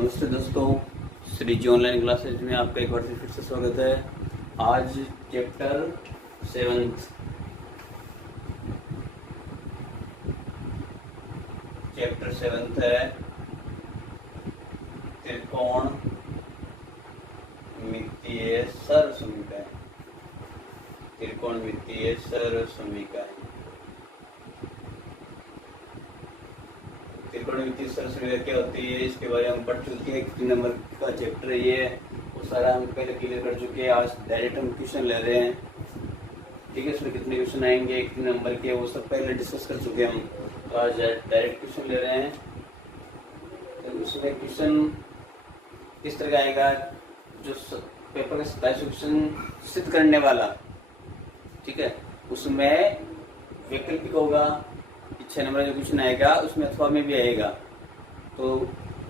नमस्ते दोस्तों, श्री जी online classes में आपका एक बार फिर से स्वागत है। आज चैप्टर 7 है त्रिकोण मितीय सर्वसमीकरण। त्रिकोण मितीय सर्वसमीकरण त्रिकोणमितीय सर्वसमीकरण क्या होती है, इसके बारे में हम पढ़ चुके हैं। 3 नंबर का चैप्टर ये वो सारा हम पहले क्लियर कर चुके हैं। आज डायरेक्ट हम क्वेश्चन ले रहे हैं, ठीक है। इसमें कितने क्वेश्चन आएंगे 3 नंबर के, वो सब पहले डिस्कस कर चुके हैं हम। तो आज डायरेक्ट क्वेश्चन ले रहे हैं। तो उसमें क्वेश्चन किस तरह का आएगा, जो पेपर का 27 क्वेश्चन सिद्ध करने वाला, ठीक है, उसमें वैकल्पिक होगा। 6 नंबर जो क्वेश्चन आएगा उसमें अथवा में भी आएगा। तो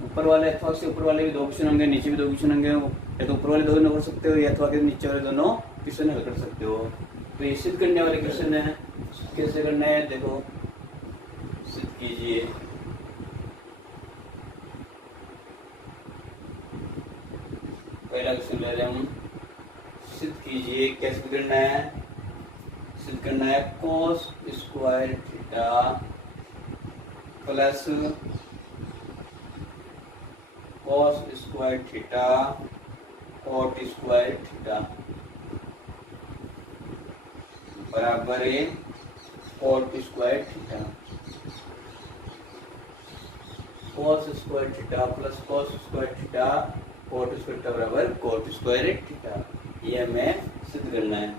ऊपर वाले अथवा से ऊपर वाले भी 2 क्वेश्चन होंगे, नीचे भी 2 क्वेश्चन होंगे। या तो ऊपर वाले 2 कर सकते हो या अथवा के नीचे वाले दोनों क्वेश्चन हल कर सकते हो। तो ये सिद्ध करने वाले क्वेश्चन है। कैसे करना है देखो, सिद्ध कीजिए। पहला क्वेश्चन ले रहे हम, सिद्ध कीजिए। कैसे करना है, सिद्ध करना है cos square theta plus cos square theta cot square theta बराबर है cot square theta. cos square theta plus cos square theta cot square theta बराबर cot स्क्वायर थीटा। ये हमें सिद्ध करना है।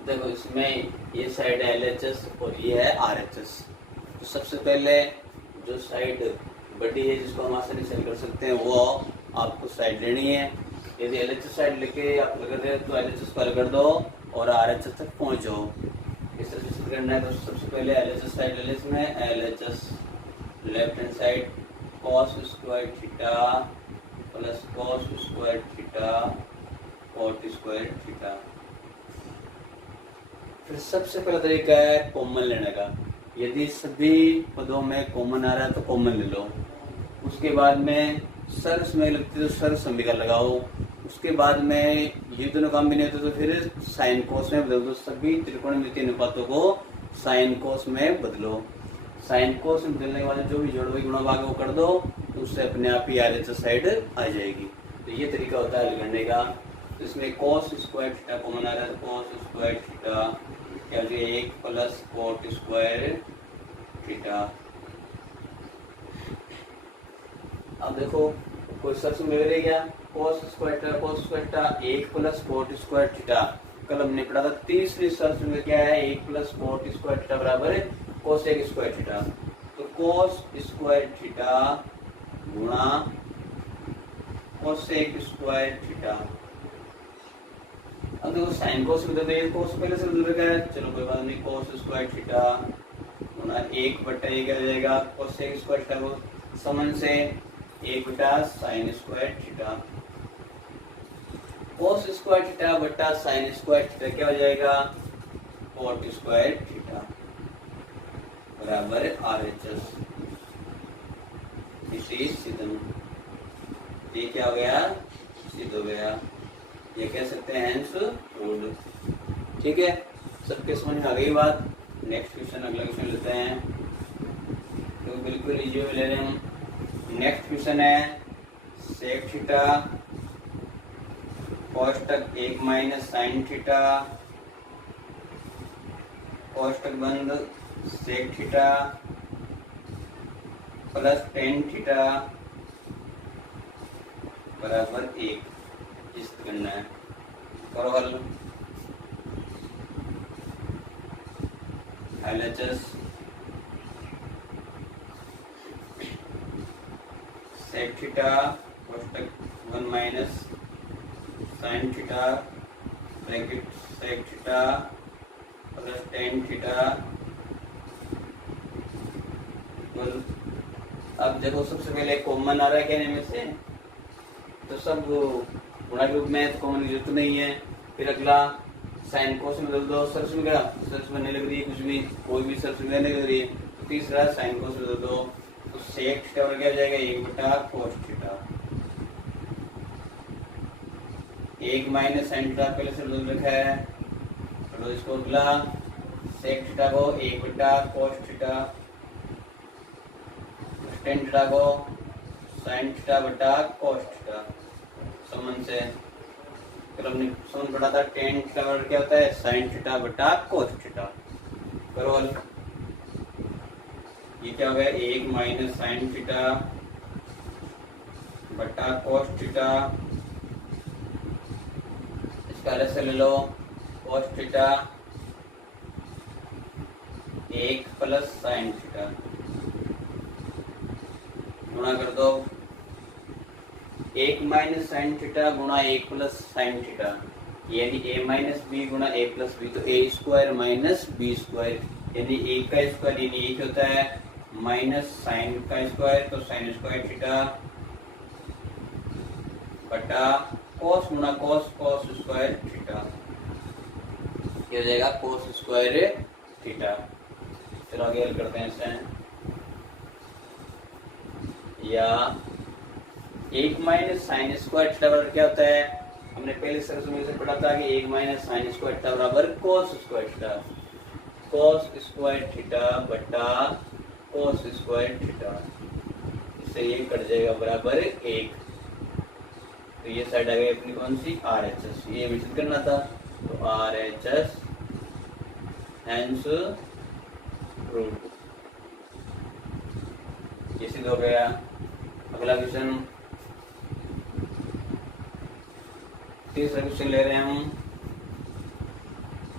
देखो, इसमें ये साइड है LHS और ये है RHS। तो सबसे पहले जो साइड बड़ी है जिसको हम आसानी से कर सकते हैं, वो आपको साइड लेनी है। यदि LHS साइड लेके आप लगा रहे हो तो LHS को हल कर दो और RHS तक पहुंचो। इस तरह से करना है। तो सबसे पहले LHS साइड ले, इसमें LHS left hand side cos square theta plus cos square theta cot square theta. फिर सबसे पहला तरीका है कॉमन लेने का। यदि सभी पदों में कॉमन आ रहा है तो कॉमन ले लो। उसके बाद में सर्वसमीकरण लगती है तो सर्वसमीकरण लगाओ। उसके बाद में ये दोनों काम भी नहीं होते तो फिर साइन कोस में बदल दो। सभी त्रिकोणमितीय अनुपातों को साइन कोस में बदलो। साइन कोस में बदलने के बाद जो भी जोड़ गुणा भाग वो कर दो, तो उससे अपने आप ही RHS साइड आ जाएगी। तो ये तरीका होता है हल करने का। तो इसमें cos स्क्वायर थीटा कॉमन आ रहा है, cos स्क्वायर थीटा क्या हो जाएगा 1 प्लस cot स्क्वायर थीटा। अब देखो कोई सर्च में रह गया, cos square theta 1 plus cot square theta. कल हमने पढ़ा था तीसरी सर्च में क्या है, 1 प्लस cot स्क्वायर थीटा बराबर है cosec स्क्वायर थीटा। तो cos स्क्वायर थीटा गुणा cosec स्क्वायर थीटा। अब देखो साइन कोस बदल दे, कोस पहले से बदल रखा है, चलो कोई बात नहीं। cos स्क्वायर थीटा गुणा 1/1 आ जाएगा cosec स्क्वायर थीटा को समन से 1/sin square theta. cos square theta बटा sin स्क्वायर थीटा क्या हो जाएगा, cot स्क्वायर थीटा बराबर RHS। इसी सिद्धम ये क्या हो गया, सिद्ध हो गया। ये कह सकते हैं हैंस प्रूव्ड। ठीक है, सबके समझ में आ गई बात। नेक्स्ट क्वेश्चन, अगला क्वेश्चन लेते हैं। तो बिल्कुल इजी ले रहे हैं हम। नेक्स्ट क्वेश्चन है सेक थीटा कोष्टक 1 माइनस साइन थीटा कोष्टक बंद sec theta plus tan theta बराबर 1 करना है। करो हल। LHS सेक थीटा कोष्टक 1 minus sine theta bracket sec theta plus tan theta. अब देखो सबसे पहले कॉमन आ रहा है कहने में से, तो सब गुणा के रूप में तो कॉमन की जरूरत नहीं है। फिर अगला साइन कोस में बदल दो। सर्च में क्या, सर्च में नहीं लग रही है कुछ भी, कोई भी सर्च में नहीं लग रही है। तीसरा साइन कोस बदल दो। तो सेक थीटा बराबर क्या हो जाएगा, 1 बटा कोस थीटा। 1 माइनस साइन थीटा पहले से लिखा है, तो इसको अगला सेक थीटा को 1 बटा कोस थीटा, टेन थीटा को साइन थीटा बटा कोस थीटा समन से। फिर हमने समन पढ़ा था टेन थीटा बराबर क्या होता है, साइन थीटा बटा कोस थीटा। करो हल। ये क्या हो गया, 1 माइनस साइन थीटा बटा कोस थीटा, इसका अलग से ले लो, cos theta 1 plus sine theta, गुणा कर दो 1 माइनस साइन थीटा गुणा 1 प्लस साइन थीटा, यानी a माइनस बी गुणा a प्लस बी, तो a square minus B square, यानी a का स्क्वायर यानी एक होता है माइनस साइन का स्क्वायर, तो साइन स्क्वायर थीटा बटा कोस गुणा कोस, कोस स्क्वायर थीटा, ये हो जाएगा कोस स्क्वायर थीटा। चलो आगे हल करते हैं इसे। या 1 माइनस साइन स्क्वायर थीटा बराबर क्या होता है, हमने पहले सर से पढ़ा था कि 1 माइनस साइन स्क्वायर थीटा बराबर कोस स्क्वायर थीटा, कोस स्क्वायर थीटा बटा कोस स्क्वायर थीटा, इससे ये कट जाएगा बराबर 1। तो ये साइड आ गई अपनी कौन सी, RHS, ये विजिट करना था, तो RHS हैंस रूट, ये सिद्ध हो गया। अगला क्वेश्चन, तीसरा क्वेश्चन ले रहे हैं हम,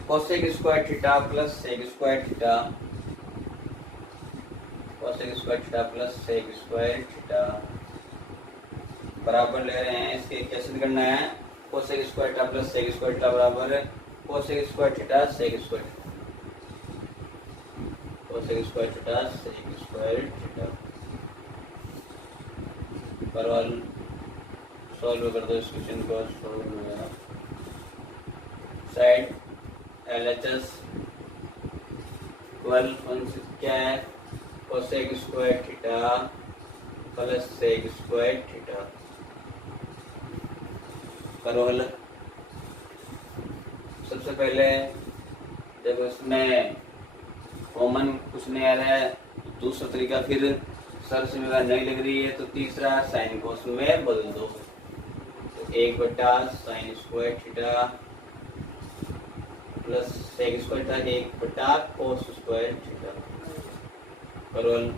cosec square theta plus sec square theta, cosec square theta plus sec square theta बराबर ले रहे हैं, इसके क्या सिद्ध करना है, cosec square theta plus sec square theta बराबर cosec square theta sec square, cosec square theta sec square theta. परवल सॉल्व कर दो इस क्वेश्चन को, सॉल्व हो गया। साइड LHS 12 क्या है, cosec square theta plus sec square theta, करो हल। सबसे पहले जब इसमें कॉमन कुछ नहीं आ रहा है, दूसरा तरीका फिर सर से मेरा नहीं लग रही है, तो तीसरा साइन कोस में बदल दो, तो 1 बटा sine square theta plus sec square theta 1 बटा कोस स्क्वायर थीटा, करो हल।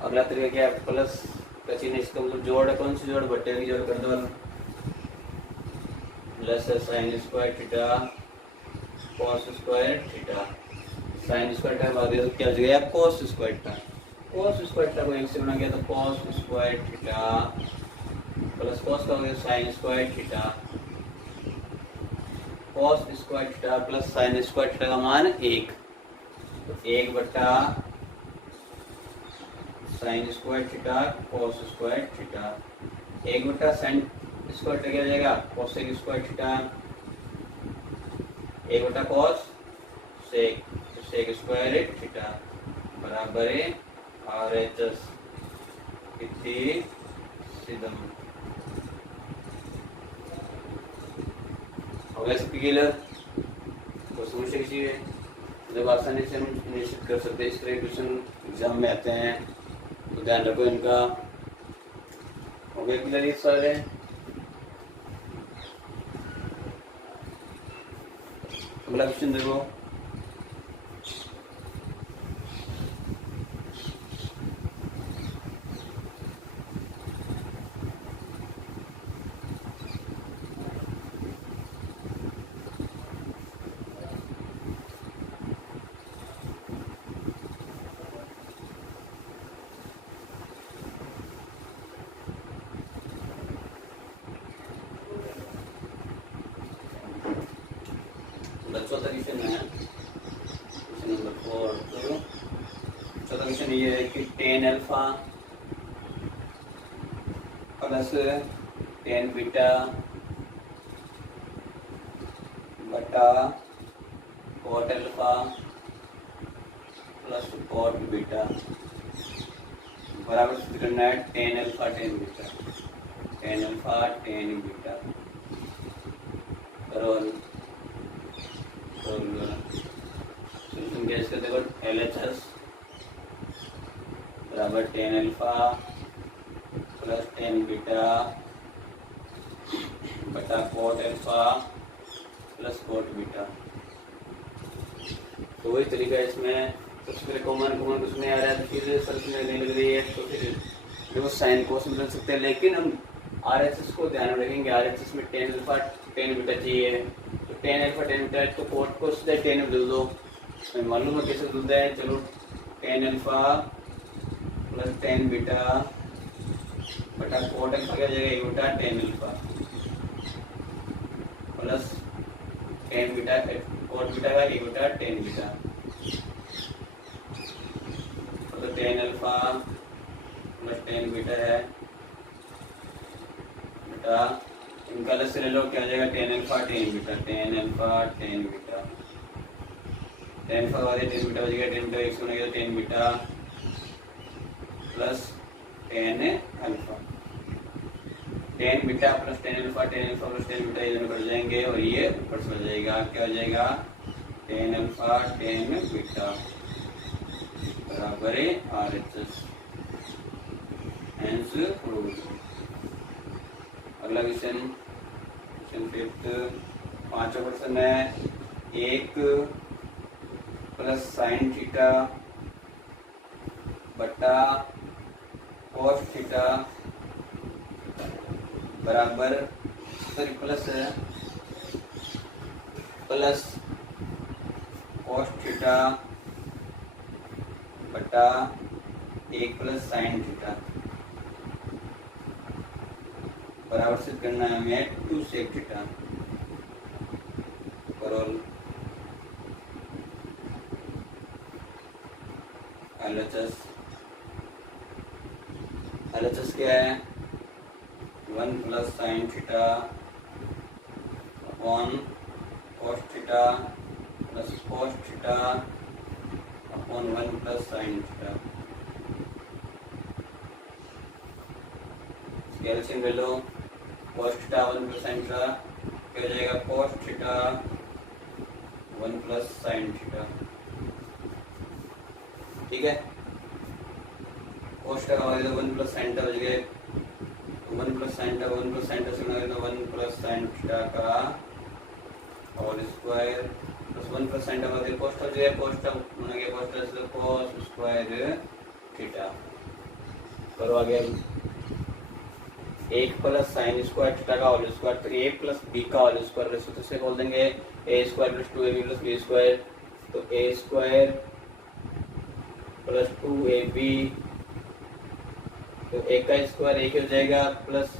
अगला तरीका क्या है, प्लस का चिन्ह, इसका मतलब जोड़ है, कौन सी जोड़, बटे की जोड़ कर दो, plus sine square theta cos square theta, sine square theta बाद तो क्या हो गया, cos square theta, cos square theta को 1 से गुणा किया तो cos square theta plus cos का हो गया sine square theta, cos square theta plus sine square theta का मान 1, तो 1 बटा sine square theta cos square theta, 1 बटा साइन स्क्वायर थीटा क्या हो जाएगा, कोसेक स्क्वायर थीटा, 1 बटा कॉस सेक, तो सेक स्क्वायर थीटा बराबर है RHS इति सिद्धम। हो गया इसकी क्लियर, तो समस्या किसी है जब आसानी से हम निश्चित कर सकते हैं, इस तरह क्वेश्चन एग्जाम में आते हैं, तो ध्यान रखो इनका। हो गया क्लियर ये सारे, अगला क्वेश्चन देखो, चौथा क्वेश्चन है, क्वेश्चन नंबर 4। तो चौथा क्वेश्चन ये है कि tan alpha plus tan beta बटा cot alpha plus cot beta बराबर सूत्र करना है tan alpha tan beta, tan alpha tan beta. करोल सोल्यूशन कैसे देखो LHS बराबर tan alpha plus tan beta बटा cot alpha plus cot beta. तो वही तरीका है इसमें, सबसे पहले कॉमन कुछ नहीं आ रहा है तो फिर सर्कल नहीं लग रही है तो फिर देखो साइन कोस में बदल सकते हैं, लेकिन हम RHS को ध्यान में रखेंगे। RHS में टेन अल्फा टेन बीटा चाहिए, तो टेन अल्फा टेन बीटा तो कोट को सीधा टेन में बदल दो। मालूम है कैसे बदलता है, चलो tan alpha plus tan beta बटा कोट अल्फा क्या जाएगा एक बटा tan alpha plus tan beta cot beta का एक बटा टेन बीटा, तो tan alpha plus tan beta है बेटा, इनका अलग से ले लो क्या हो जाएगा ten alpha tan beta, tan alpha tan beta, tan alpha वाले टेन बीटा हो जाएगा, टेन बीटा एक सौ बनेगा tan beta plus ten alpha, tan beta plus ten alpha plus tan beta ये दोनों कट जाएंगे और ये ऊपर से हो जाएगा, क्या हो जाएगा टेन अल्फा टेन बीटा बराबर है RHS। Hence proved. अगला क्वेश्चन फिफ्थ, पांचवा क्वेश्चन है एक प्लस साइन थीटा बटा कॉस थीटा बराबर सॉरी प्लस कॉस थीटा बटा एक प्लस साइन थीटा बराबर से करना है हमें टू सेक थीटा। करोल LHS क्या है, one plus sine theta upon cos theta plus cos theta upon one plus sine theta. कैल्शियम ले लो, cos theta one plus sine theta क्या हो जाएगा cos theta one plus sine theta, ठीक है। कॉस थीटा का तो वन प्लस साइन थीटा हो जाएगा, one plus sine theta one plus sine theta से बना तो वन प्लस साइन थीटा का whole square plus one plus sine theta का कॉस थीटा हो जाएगा, कॉस थीटा बना गया कॉस थीटा से कॉस स्क्वायर थीटा। करो आगे, एक प्लस साइन स्क्वायर थीटा का होल स्क्वायर तो ए प्लस बी का होल स्क्वायर सूत्र से बोल देंगे A square plus two A B plus B square, तो A square plus two A B तो ए का स्क्वायर एक हो जाएगा plus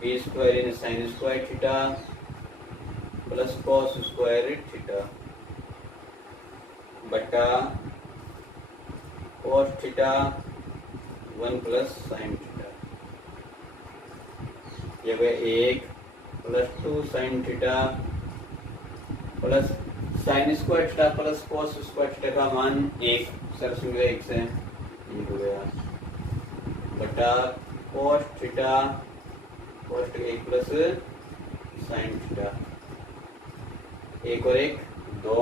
B square in sine square theta plus cos square theta बटा cos theta one plus sine theta. ये वह एक plus two sine theta plus sine square theta plus cos square theta का मान एक सर सुन गए एक से एक हो गया बटा कॉस थीटा एक प्लस साइन थीटा एक और एक दो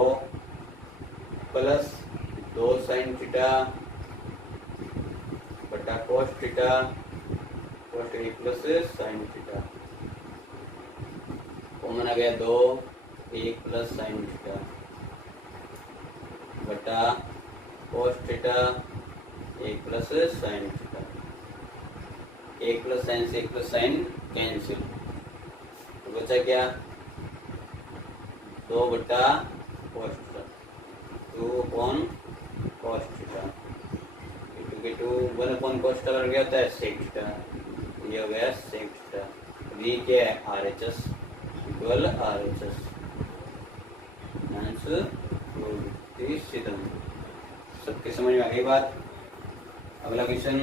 प्लस दो साइन थीटा बटा कॉस थीटा एक प्लस साइन थीटा, कॉमन आ गया दो एक प्लस साइन थीटा बटा कॉस थीटा एक प्लस साइन थीटा, एक प्लस साइन से एक प्लस साइन कैंसिल तो बचा क्या दो बटा cos theta two upon cos theta, to one upon cos theta बन गया था सेक थीटा, ये हो गया सेक थीटा। V क्या है RHS इक्वल RHS आंसर सबके समझ में आ गई बात। अगला क्वेश्चन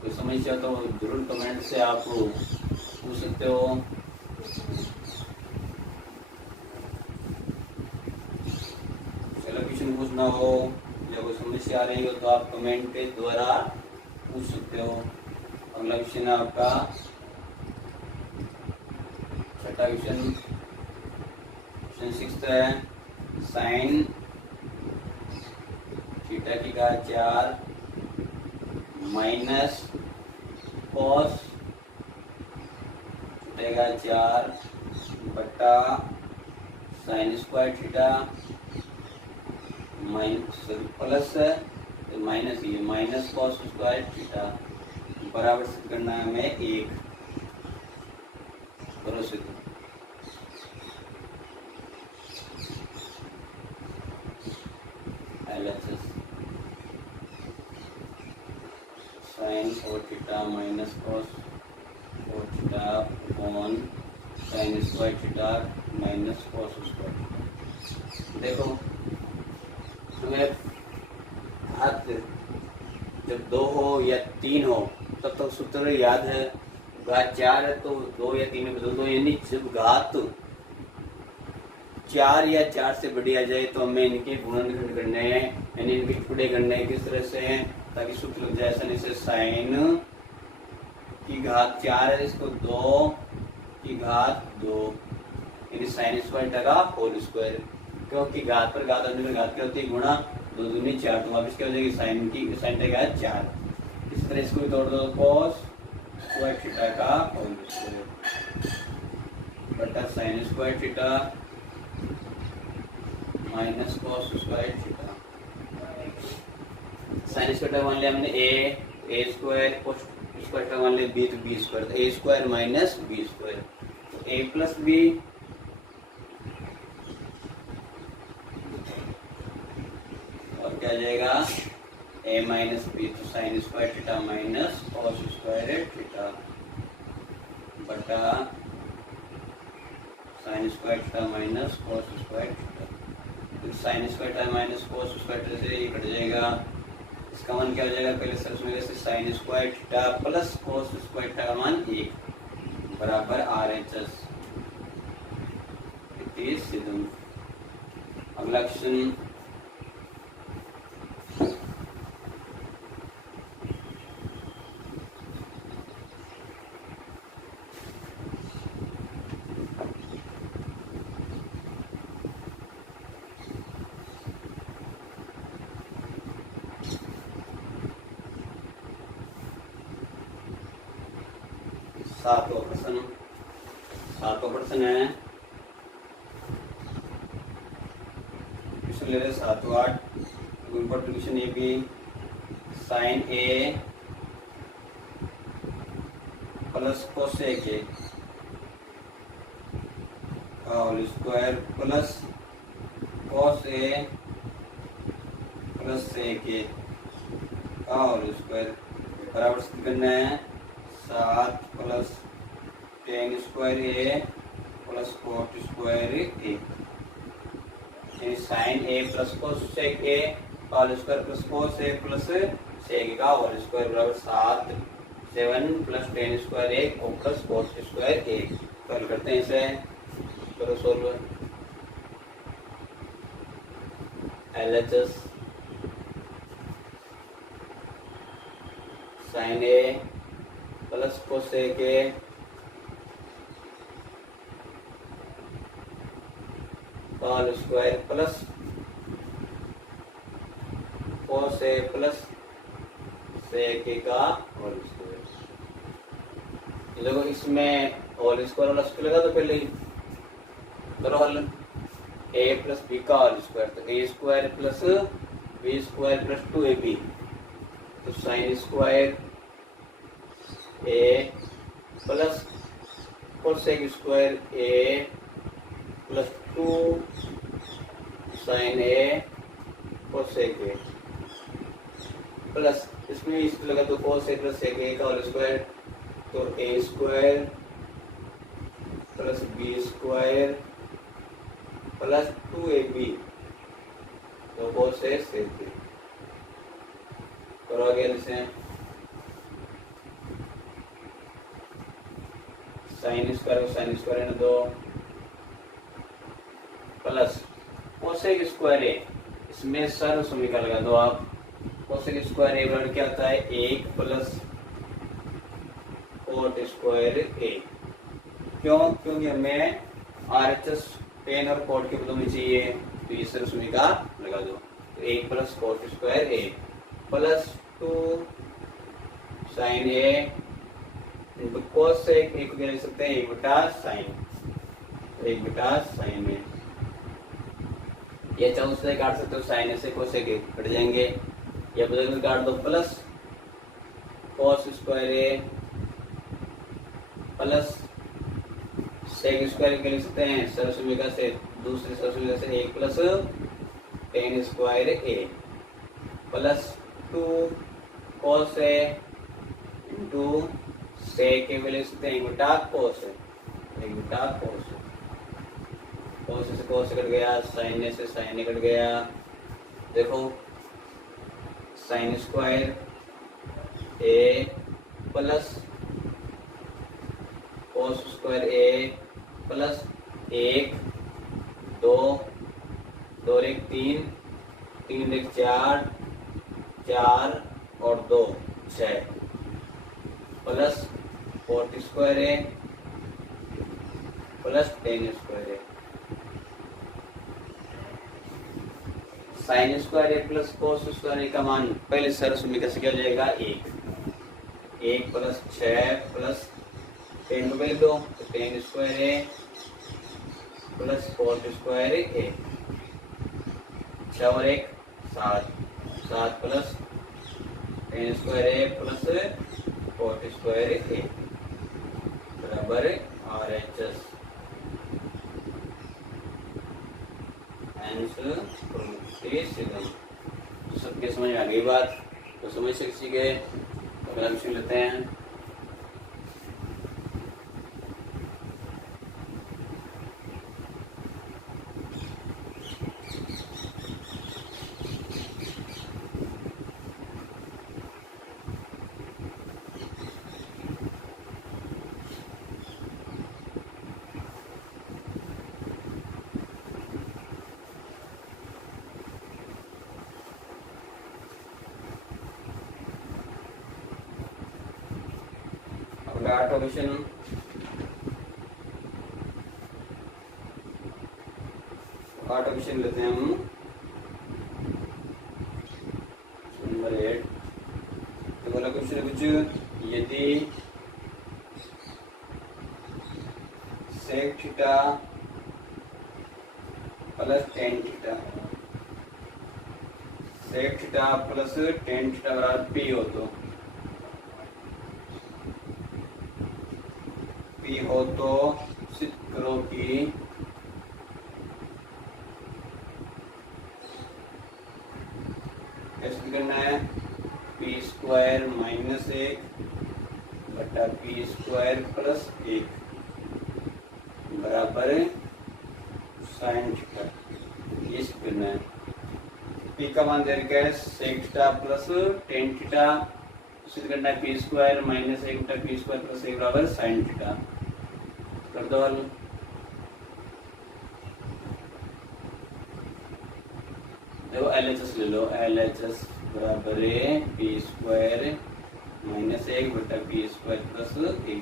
कोई समस्या तो जरूर कमेंट से आप पूछ सकते हो। चलो क्वेश्चन पूछना हो या कोई समस्या आ रही हो तो आप कमेंट के द्वारा पूछ सकते हो। अगला क्वेश्चन है आपका छठा क्वेश्चन, क्वेश्चन 6 है साइन थीटा की घात 4 माइनस कॉस थीटा की घात 4 बटा sine square theta minus plus तो माइनस ये माइनस कॉस स्क्वायर थीटा बराबर सिद्ध करना है हमें 1 करो सिद्ध। LHS sine 4 theta minus cos 4 theta upon sine square theta minus cos square theta. देखो हमें घात जब 2 हो या 3 हो तब तक सूत्र याद है। घात 4 है तो 2 या 3 में बदल दो, यानी जब घात 4 या 4 से बड़ी आ जाए तो हमें इनके गुणनखंड करने हैं, यानी इनके टुकड़े करने हैं। किस तरह से हैं ताकि सूत्र लग जाए आसानी से। साइन की घात 4 है, इसको 2 की घात 2 यानी साइन स्क्वायर टका होल स्क्वायर, क्योंकि घात पर घात अन्य पर घात क्या होती है गुणा, 2 दूनी 4 तो वापस क्या हो जाएगी साइन की साइन टका 4। इस तरह इसको भी तोड़ दो कॉस स्क्वायर थीटा का होल स्क्वायर बटा sine square theta minus cos square theta. Sine square मान लिया हमने ए स्क्वायर, कॉस स्क्वायर मान लिया बी, तो बी स्क्वायर, तो A square minus B square, तो ए प्लस बी और क्या आ जाएगा ए माइनस बी, तो sine square theta minus cos square theta बटा sine square theta minus cos square theta. Sine square theta minus cos square theta से ये cut जाएगा, इसका मान क्या हो जाएगा पहले सर्च में जैसे sign square theta plus cos square theta का मान 1 बराबर RHS। अगला क्वेश्चन सातवां प्रश्न है, क्वेश्चन ले रहे 7 व 8 इम्पोर्टेंट क्वेश्चन ये भी। Sine a plus cosec a whole square plus cos a plus sec a whole square बराबर सिद्ध करना है 7 plus tan square A plus cot square a, यानी sine a plus cosec a whole square plus cos a plus sec का whole square बराबर 7 7 plus tan square A plus cot square a. Solve करते हैं इसे, करो solve. LHS sine a plus cosec a whole square plus cos a plus sec ए का whole square. देखो इसमें whole square वाला स्क्वायर लगा तो पहले ही करो हल। ए प्लस बी का होल स्क्वायर, तो A square plus B square plus 2ab, तो sine square A plus cosec square A plus 2 sine A cosec A plus इसमें इसको लगा तो कोस ए प्लस सेक ए का होल स्क्वायर, तो A square plus B square plus 2ab, तो कोस ए सेक ए करो आगे इसे। साइन स्क्वायर है 2 प्लस कोसेक स्क्वायर ए, इसमें सर्व समीकरण लगा दो आप। कोसेक स्क्वायर ए बराबर क्या होता है, 1 प्लस कोट स्क्वायर ए। क्यों? क्योंकि हमें RHS टेन और कोट के बदल में चाहिए, तो ये सर्व समीकरण लगा दो। तो 1 plus cot square A plus 2 sine a into cosec a को क्या लिख सकते हैं, 1 बटा साइन, 1 बटा साइन ए। ये चाहो से काट सकते हो, साइन से कोसेक ए कट जाएंगे, या बदल में काट दो, प्लस कोस स्क्वायर ए प्लस सेक स्क्वायर के लिख सकते हैं सर्व समीकरण से, दूसरे सर्व समीकरण से 1 प्लस टेन स्क्वायर ए प्लस 2 कोस ए इंटू सेक के लिख सकते हैं 1 बटा कोस ए, 1 बटा कोस ए। कोस से कोस कट गया, साइन से साइन कट गया। देखो साइन स्क्वायर ए प्लस कोस स्क्वायर ए प्लस 1 2 2 1 3 3 1 4 4 और 2 6 प्लस कोट स्क्वायर ए प्लस टेन स्क्वायर ए। साइन स्क्वायर ए प्लस कोस स्क्वायर ए का मान पहले सर्व समीकरण से क्या हो जाएगा, 1 प्लस 6 प्लस 10 को पहले दो, तो टेन स्क्वायर ए प्लस कोट स्क्वायर ए, 6 और 1 7 7 प्लस टेन स्क्वायर ए प्लस कोट स्क्वायर ए बराबर RHS। सबके समझ में आ गई बात? तो समझ से किसी के तो अगला क्वेश्चन लेते हैं। ऑटोमेशन ऑटोमेशन लेते हैं हम नंबर 8। तो बोला क्वेश्चन कुछ, यदि sec theta plus tan theta, sec theta plus tan theta बराबर पी हो, तो पी हो तो सिद्ध करो कि कैसे करना है, पी स्क्वायर माइनस 1 बटा पी स्क्वायर प्लस 1 बराबर साइन थीटा, ये करना है। पी का मान दे रखा है sec theta plus tan theta, सिद्ध करना है पी स्क्वायर माइनस 1 बटा पी स्क्वायर प्लस 1 बराबर साइन थीटा। कर दो हल। देखो LHS ले लो, LHS बराबर है पी स्क्वायर माइनस 1 बटा पी स्क्वायर प्लस 1।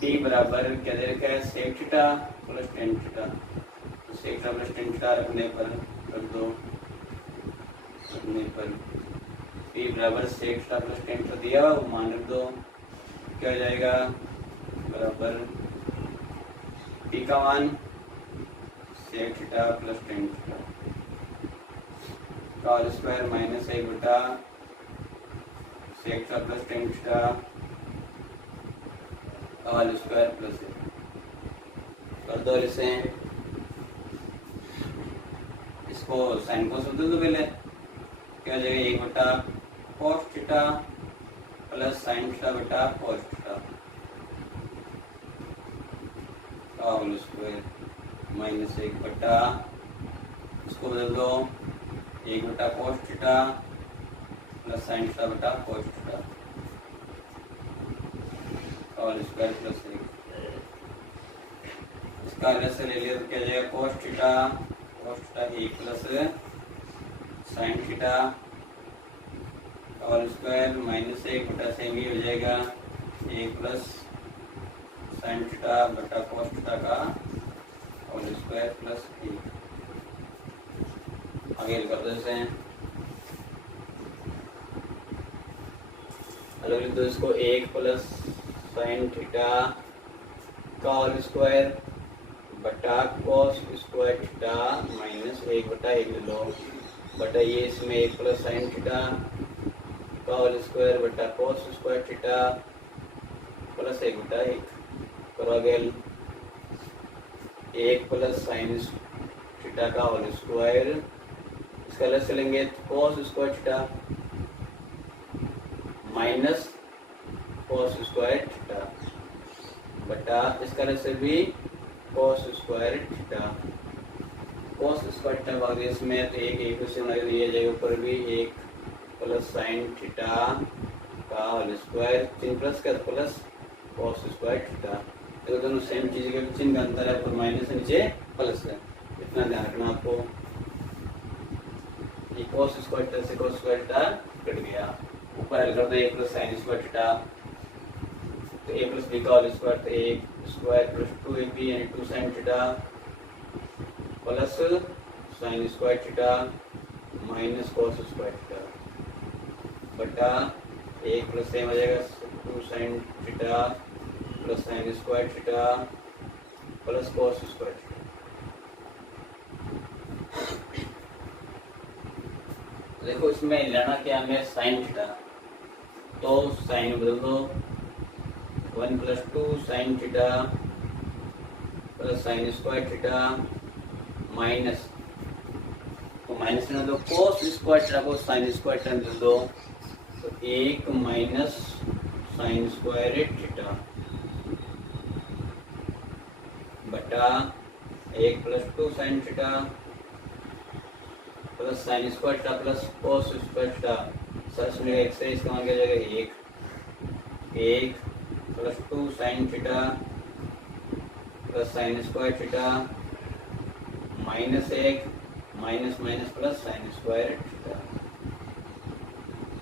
पी बराबर क्या दे रखा है, sec theta plus tan theta, तो sec theta plus tan theta रखने पर कर दो, रखने पर पी बराबर sec theta plus tan theta दिया हुआ वो मान रख दो, क्या हो जाएगा बराबर पी का मान sec theta plus tan theta का होल स्क्वायर माइनस 1 बटा sec theta plus tan theta का होल स्क्वायर प्लस 1 कर दो। इसे इसको साइन को बदल दो, पहले क्या हो जाएगा 1 बटा कोस थीटा प्लस साइन थीटा बटा कोस थीटा का होल स्क्वायर माइनस 1 बटा, इसको बदल दो 1 बटा कोस थीटा प्लस साइन थीटा बटा कोस थीटा का होल स्क्वायर प्लस 1। इसका अलग से ले लिया तो क्या जाएगा, कोस थीटा cos थीटा ए प्लस साइन थीटा और स्क्वायर माइनस 1 बटा सेम ही हो जाएगा ए प्लस साइन थीटा बटा cos थीटा का और स्क्वायर प्लस ए। आगे कर देते हैं, अलग लिख दो इसको 1 प्लस साइन थीटा का होल स्क्वायर बटा cos स्क्वायर थीटा माइनस 1 बटा 1 ले लो बटा ये इसमें 1 प्लस साइन थीटा का होल स्क्वायर बटा cos स्क्वायर थीटा प्लस 1 बटा 1 करो आगे 1 प्लस साइन थीटा का होल स्क्वायर, इसका अलग से लेंगे cos square theta minus cos square theta बटा इसका अलग से भी cos square theta. cos square theta भाग इसमें तो एक से दिया जाएगा, ऊपर भी 1 प्लस साइन थीटा का होल स्क्वायर, चिन्ह प्लस का प्लस cos स्क्वायर थीटा। तो दोनों सेम चीज के चिन्ह का अंतर है, ऊपर माइनस है नीचे प्लस है, इतना ध्यान रखना आपको। ये cos स्क्वायर थीटा से cos स्क्वायर थीटा कट गया, ऊपर हल कर दो 1 प्लस साइन स्क्वायर थीटा तो a प्लस बी का होल स्क्वायर तो 1 स्क्वायर प्लस 2ab यानी 2 sign theta plus sine square theta minus cos square theta बटा 1 प्लस सेम आ जाएगा 2 sign theta plus sine square theta plus cos square theta. देखो इसमें लेना क्या हमें साइन थीटा, तो साइन बदल दो 1 plus 2 sign theta plus sine square theta minus, तो माइनस में दो cos स्क्वायर थीटा को साइन स्क्वायर थीटा दे दो तो 1 माइनस साइन स्क्वायर थीटा बटा 1 plus 2 sign theta plus sine square theta plus cos square theta, sir सुनिएगा एक से इसका मान क्या जाएगा 1 plus 2 sign theta plus sine square theta minus 1 minus minus plus sine square theta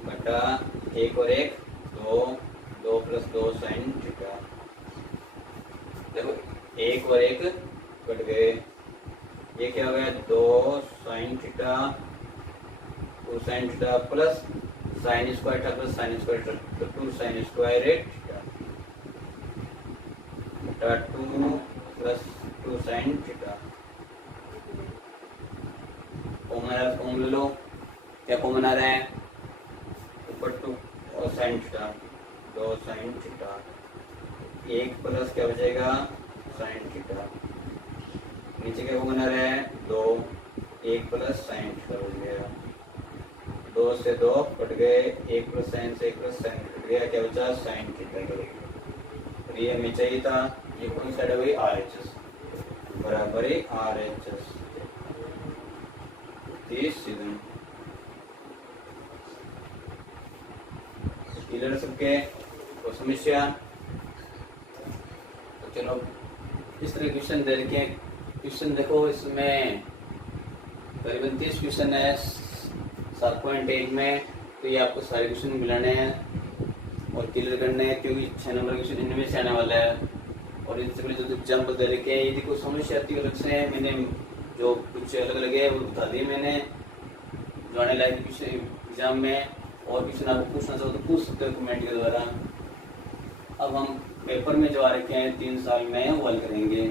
बटा 1 और 1 2 2 प्लस 2 साइन थीटा। देखो 1 और 1 कट गए, ये क्या हो गया 2 sine theta 2 sign theta plus sine square theta plus sine square theta तो 2 साइन स्क्वायर थीटा बटा 2 प्लस 2 साइन थीटा। कॉमन ले लो, क्या कॉमन आ रहा है ऊपर 2 और sine theta 2 sine theta 1 plus क्या बचेगा साइन थीटा, नीचे क्या कॉमन आ रहा है 2 1 प्लस साइन थीटा बच गया, 2 से 2 कट गए 1 प्लस साइन से 1 प्लस साइन कट गया, क्या बचा साइन थीटा का। ये हमें चाहिए था, ये कौन सा है भाई RHS बराबर है RHS 30 सीधन क्लियर सबके तो समस्या। तो चलो इस तरह क्वेश्चन दे रखे, क्वेश्चन देखो इसमें करीबन 30 क्वेश्चन है 7.1 में, तो ये आपको सारे क्वेश्चन मिलाने हैं और क्लियर करने हैं, क्योंकि 6 नंबर क्वेश्चन इनमें से आने वाला है। और इनसे पहले जो एग्जाम्पल दे रखे हैं यदि कोई समस्या आती है अलग से, मैंने जो कुछ अलग अलग है वो बता दिए मैंने जो आने लायक क्वेश्चन एग्जाम में, और क्वेश्चन आपको पूछना चाहो तो पूछ सकते हो कमेंट के द्वारा। अब हम पेपर में जो आ रखे हैं 3 साल में वो हल करेंगे।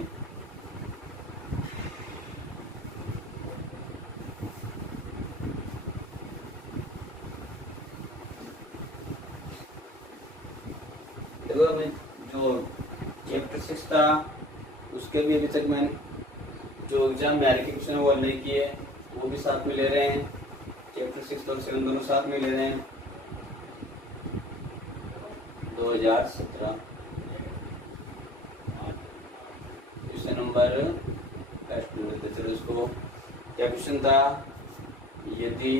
देखो मैं जो चैप्टर 6 था उसके भी अभी तक मैंने जो एग्जाम में आ रखे क्वेश्चन वो हल नहीं किए, वो भी साथ में ले रहे हैं, चैप्टर 6 और 7 दोनों साथ में ले रहे हैं। 2017 क्वेश्चन नंबर चलो इसको क्या क्वेश्चन था, यदि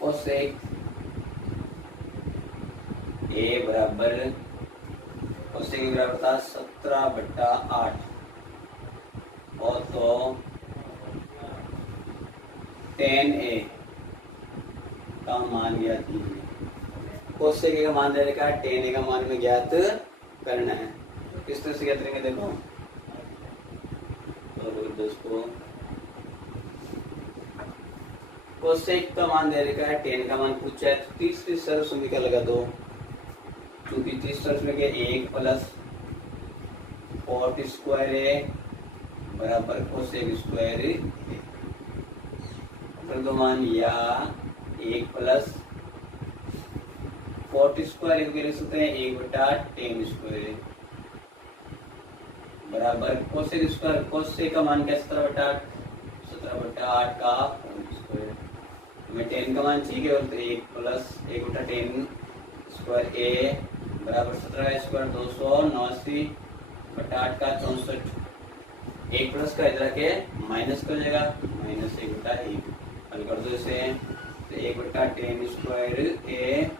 कोसेक ए बराबर कोसेक बराबर था 17/8 और तो 10a का मान ज्ञात कीजिए। कोसेक का मान दे रखा है, 10a का मान में ज्ञात करना है। किस तरह से ज्ञात करेंगे देखो, तो दोस्तों कोसेक का मान दे रखा है, 10 का मान पूछा है, तो तीसरी सरल समीकरण लगा दो, क्योंकि तीसरी सरल समीकरण 1 प्लस कॉट स्क्वायर ए बराबर कोसेक स्क्वायर ए कर दो मान, या 1 प्लस कॉट स्क्वायर के लिख सकते हैं 1/10 स्क्वायर बराबर कोसेक स्क्वायर, कोसेक का मान क्या 17/8 का होल स्क्वायर। हमें 10 का मान चाहिए केवल, तो 1 प्लस 1/10 स्क्वायर ए बराबर 17 स्क्वायर 289/8 का 64। 1 प्लस का इधर के माइनस कर जाएगा, -1/1 हल कर दो इसे, तो 1/10 स्क्वायर ए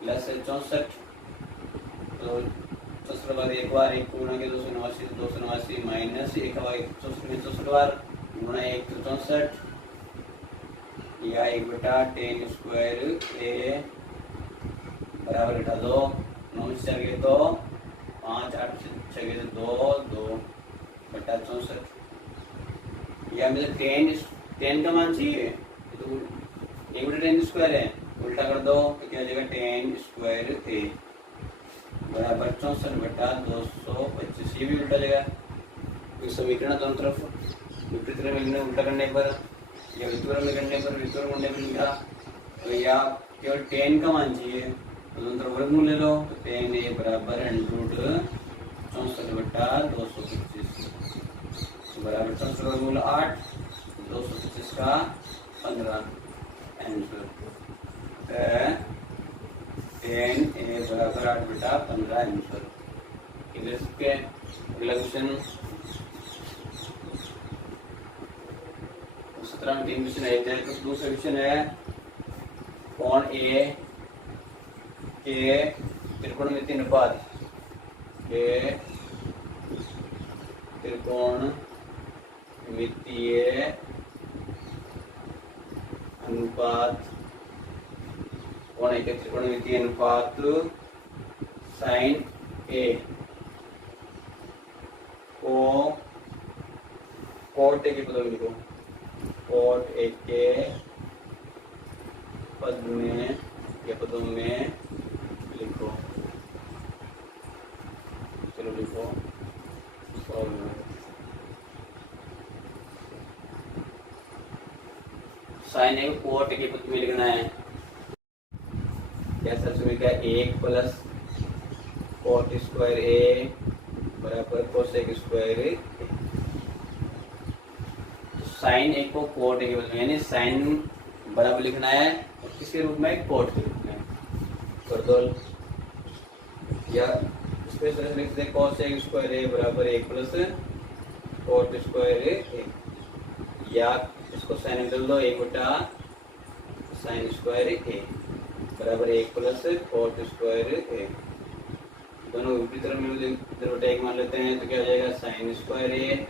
प्लस 64, तो 64 बार एक बार 1 गुणा के 289 माइनस 1 बार 64 बार गुणा 1 तो 64, या 1/10 स्क्वायर ए बराबर घटा दो, 9 से 4 तो 5, 8 से 6 से 2, 2/64, या मुझे 10 का मान चाहिए, तो 1/10 स्क्वायर है, उल्टा कर दो तो क्या हो जाएगा 10 स्क्वायर ए बराबर 64/225, ये भी उल्टा जाएगा, समीकरण दोनों तरफ विपरीत में उल्टा करने पर या वितरण में करने पर वितरण करने पर लिखा, तो या केवल 10 का मान चाहिए तो दोनों तरफ वर्गमूल ले लो, तो 10 ए बराबर 164/225 बराबर 64 वर्गमूल 8, 225 का 15 आंसर। 10 ए बराबर 8/15 आंसर। इसके अगला क्वेश्चन 17 में 3 क्वेश्चन है, तो दूसरा क्वेश्चन है कोण ए के त्रिकोणमितीय अनुपात के त्रिकोणमितीय अनुपात कोण ए के त्रिकोणमितीय अनुपात साइन ए को कोट ए के पदों में लिखो, कोट ए के पद में या पदों में लिखो, चलो लिखो साइन ए को कोट ए के पद में लिखना है, क्या सबसे क्या 1 प्लस कोट स्क्वायर ए बराबर कोसेक स्क्वायर ए। साइन ए को कोट ए के पद में, यानी साइन बराबर लिखना है और किसके रूप में, कोट के रूप में कर दो, या स्पेशल लिख सकते कोसेक स्क्वायर ए बराबर 1 प्लस कोट स्क्वायर ए, या इसको साइन बदल दो 1/sin स्क्वायर ए बराबर 1 प्लस कोट स्क्वायर ए, दोनों विपरीत तरफ में इधर 1 मान लेते हैं, तो क्या हो जाएगा sin स्क्वायर ए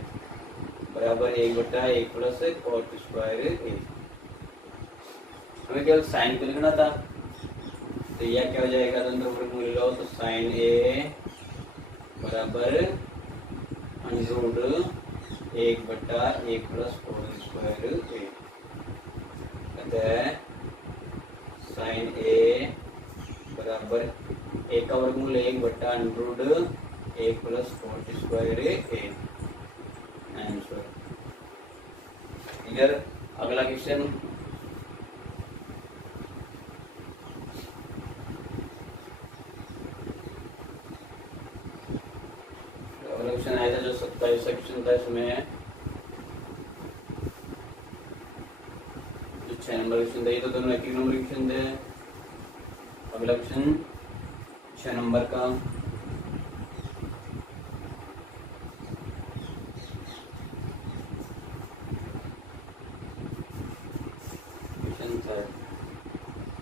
बराबर 1/1 प्लस कोट स्क्वायर ए। हमें केवल साइन को लिखना था, तो यह क्या हो जाएगा, दोनों वर्गमूल लो, तो साइन ए बराबर √1/1 प्लस कोट स्क्वायर ए, साइन ए बराबर 1 का वर्गमूल 1/√1 plus cot square A answer. इधर अगला क्वेश्चन आया था जो 27 क्वेश्चन था, इसमें जो 6 नंबर क्वेश्चन थे, ये तो दोनों 1 नंबर क्वेश्चन थे। अगला क्वेश्चन 6 नंबर का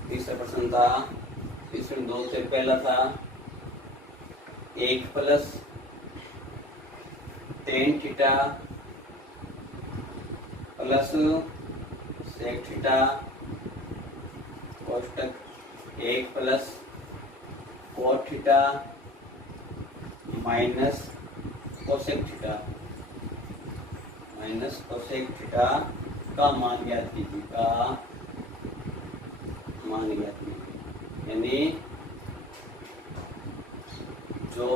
तीसरा प्रश्न था, इसमें 2 से पहला था 1 plus tan theta plus sec theta कोष्टक 1 plus cot theta minus cosec theta का मान ज्ञात कीजिए, यानी जो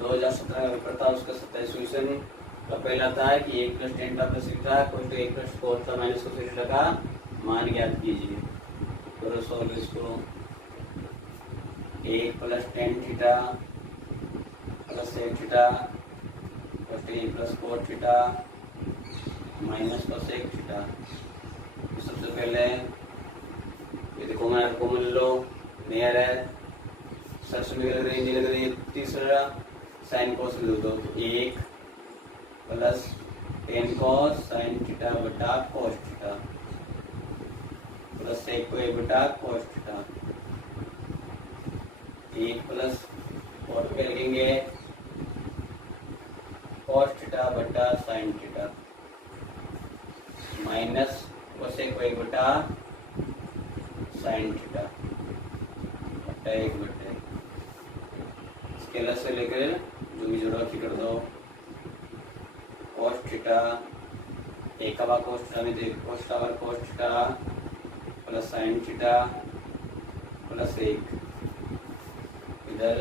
2017 का पेपर था उसका 27 क्वेश्चन का पहला था कि 1 प्लस टेन का प्लस थीटा कोष्टक 1 प्लस कोट का माइनस कोसेक थीटा का मान ज्ञात कीजिए। करो सॉल्व इसको। 1 plus tan theta plus sec theta कोष्टक 1 plus cot theta minus cosec theta. सबसे पहले ये कॉमन लो नियर है, सबसे लग रही है तीसरा साइन कोस ले दो, 1 plus ten cos sine theta बटा कोस थीटा प्लस सेक को 1 बटा कोस थीटा। 1 प्लस कोट पे लिखेंगे कोस थीटा बटा साइन थीटा माइनस कोसेक को 1 बटा साइन थीटा बटा 1 बटे स्केलर से लेकर जो भी जोड़ा की कर दो। कोस थीटा 1 का भाग कोस थीटा में दे कोस का भाग कोस theta plus sine theta plus 1, इधर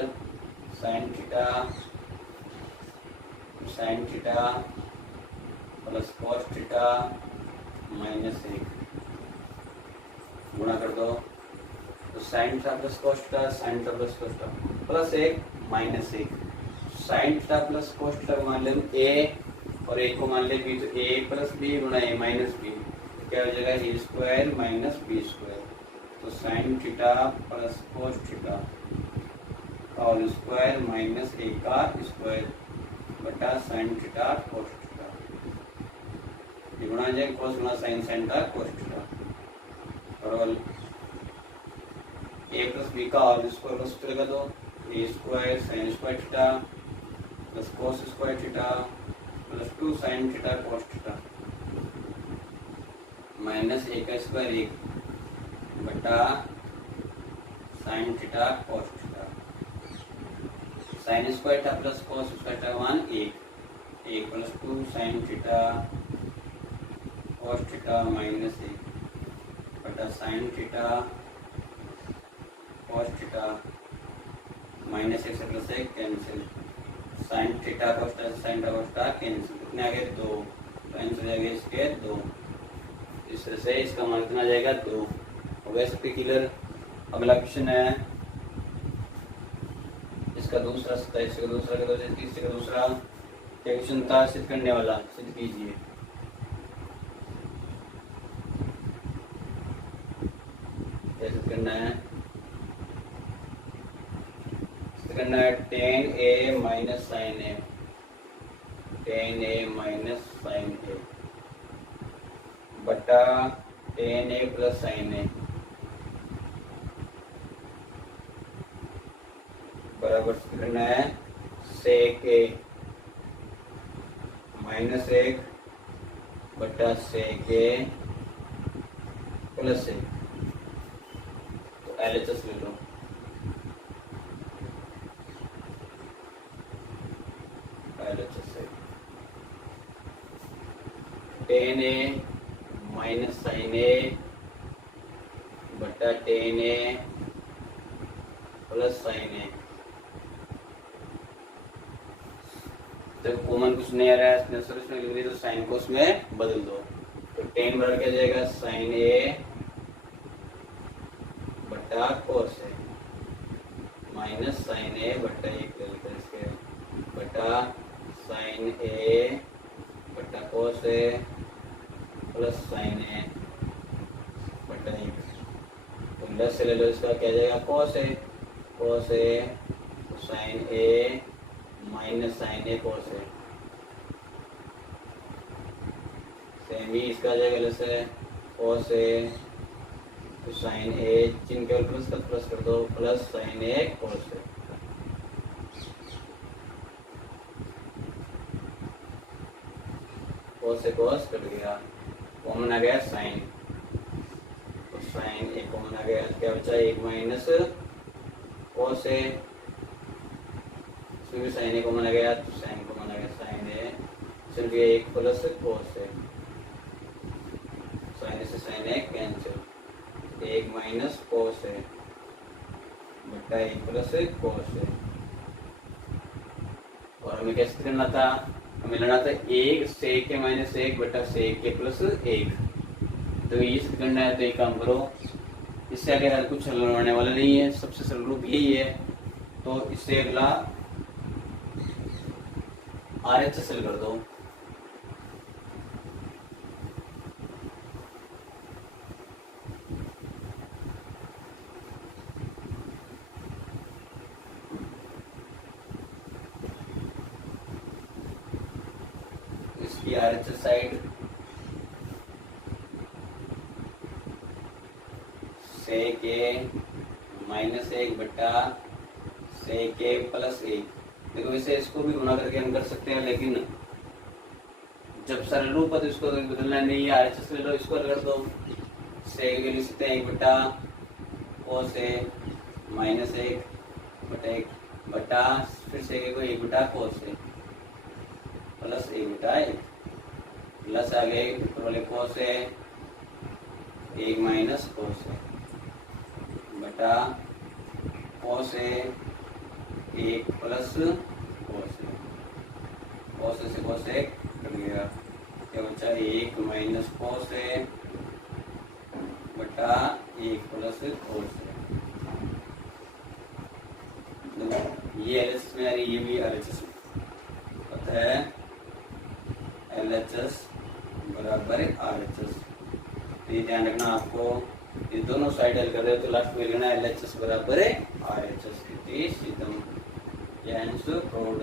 sign theta plus cos theta minus 1 गुणा कर दो, तो sine theta plus cos theta sine theta plus cos theta plus 1 minus 1। Sign theta plus cos theta को मान ले a और 1 को मान ले b, तो a प्लस बी गुणा a माइनस बी क्या हो जाएगा a square minus B square. तो sine theta plus cos theta और स्क्वायर माइनस 1 का स्क्वायर बटा साइन थीटा कोस थीटा, ये गुणा जाएगा कोस गुणा साइन साइन का कोस थीटा और a प्लस बी का और स्क्वायर का सूत्र लगा दो, a square sine square theta plus cos square theta plus 2 sign theta cos theta minus 1 का स्क्वायर 1 बटा sine theta cos theta. Sine square theta plus cos square theta मान 1 plus 2 sign theta cos theta minus 1 बटा sine theta cos theta minus 1 से plus 1 cancel, sign theta cos theta sine theta cos theta cancel, कितने आ गए 2, cancel हो जाएगा इसके 2। इस तरह से इसका मान कितना जाएगा 2। हो गया सबके क्लियर। अगला क्वेश्चन है इसका दूसरा 27 का दूसरा का 30 का दूसरा क्या क्वेश्चन था, सिद्ध करने वाला, सिद्ध कीजिए। सिद्ध करना है, सिद्ध करना है tan a minus sine a, tan a minus sine a बटा tan a plus sine a बराबर करना है सेक a माइनस 1 बटा सेक a प्लस 1। तो LHS ले लो, LHS है tan a minus sine a बटा tan a plus sine a। जब कॉमन कुछ नहीं आ रहा है इसमें लिख दी तो साइन को उसमें बदल दो, तो tan बराबर क्या जाएगा साइन a बटा कोस a माइनस साइन a बटा 1 इसके बटा साइन a बटा कोस a प्लस साइन a बटा 1। तो लेस से ले लो, इसका क्या जाएगा कोस a तो sine a minus sine a cos a, same ही इसका जाएगा जैसे कोस a तो साइन a चिन्ह केवल प्लस का प्लस कर दो plus sine a cos a। Cos से कोस कट गया, कॉमन आ गया साइन, तो साइन एक कॉमन आ गया, क्या बचा 1 माइनस कोस है, इसमें भी साइन ए कॉमन आ गया, तो साइन कॉमन आ गया, साइन ए चल गया 1 प्लस कोस है, साइन से साइन ए कैंसिल, 1 माइनस कोस है बटा 1 प्लस कोस है। और हमें कैसे करना था, हमें लेना था 1 सेक के माइनस 1 बटा सेक के प्लस 1। तो ये सिद्ध करना है, तो एक काम करो, इससे आगे हर कुछ हल होने वाला नहीं है, सबसे सरल रूप यही है। तो इससे अगला RHS हल कर दो। इसकी RHS साइड सेक ए माइनस 1 बटा सेक ए प्लस 1। देखो वैसे इसको भी गुणा करके हम कर सकते हैं, लेकिन जब सरल रूप है तो इसको बदलना नहीं है, RHS ले लो, इसको कर दो, सेक के लिख सकते हैं 1 बटा कोस ए माइनस 1 बटा 1 बटा फिर सेक को 1 बटा कोस ए प्लस 1 बटा 1 प्लस आ गए ऊपर वाले कोस है 1 माइनस कोस है बटा कोस है 1 प्लस कोस है, कोस से कोस 1 कट गया, क्या बचा 1 माइनस कोस है बटा 1 प्लस कोस है। ये LHS में आ रही, ये भी RHS पता है, LHS बराबर RHS। तो ये ध्यान रखना आपको, ये दोनों साइड हल कर रहे हो तो लास्ट में लेना LHS बराबर RHS इति सिद्धम यान्स प्रूव्ड।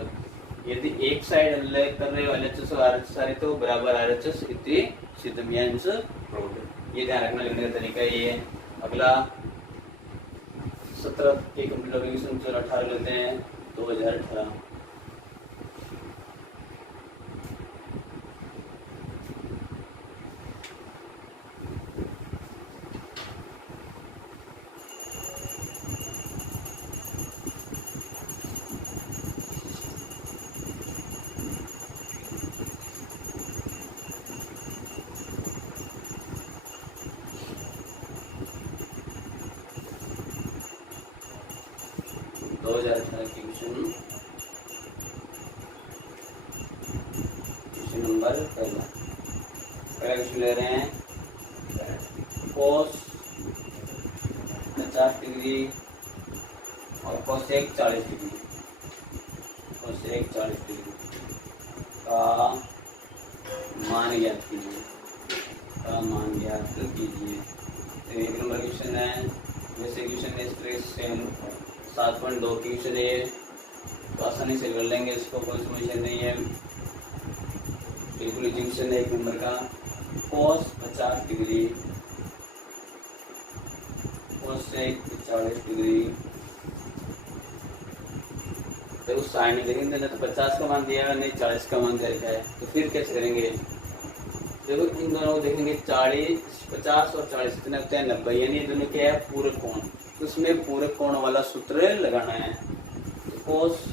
यदि एक साइड हल कर रहे हो LHS और RHS सारे तो बराबर RHS इति सिद्धम यान्स प्रूव्ड। ये ध्यान रखना, लिखने का तरीका ये है। अगला 17 के कंप्यूटर एप्लीकेशन 18 लेते हैं 2018। की क्वेश्चन नंबर पहला क्वेश्चन ले रहे हैं, कोस 50 डिग्री और कोसेक 40 डिग्री, कोसेक 40 डिग्री का मान ज्ञात कीजिए, का मान ज्ञात कीजिए। तो 1 नंबर क्वेश्चन है, वैसे क्वेश्चन इस तरह सेम 7.2 की क्वेश्चन है, तो आसानी से कर लेंगे, इसको कोई समस्या नहीं है, बिल्कुल इजी क्वेश्चन है 1 नंबर का। कोस 50 डिग्री कोसेक 40 डिग्री, तो साइन देखेंगे ना, तो 50 का मान दिया नहीं 40 का मान दिया है, तो फिर कैसे करेंगे। देखो इन दोनों को देखेंगे 40 50 और 40 कितना होता है 90, यानी दोनों क्या है पूरक कोण, तो उसमें पूरक कोण वाला सूत्र लगाना है। तो कोस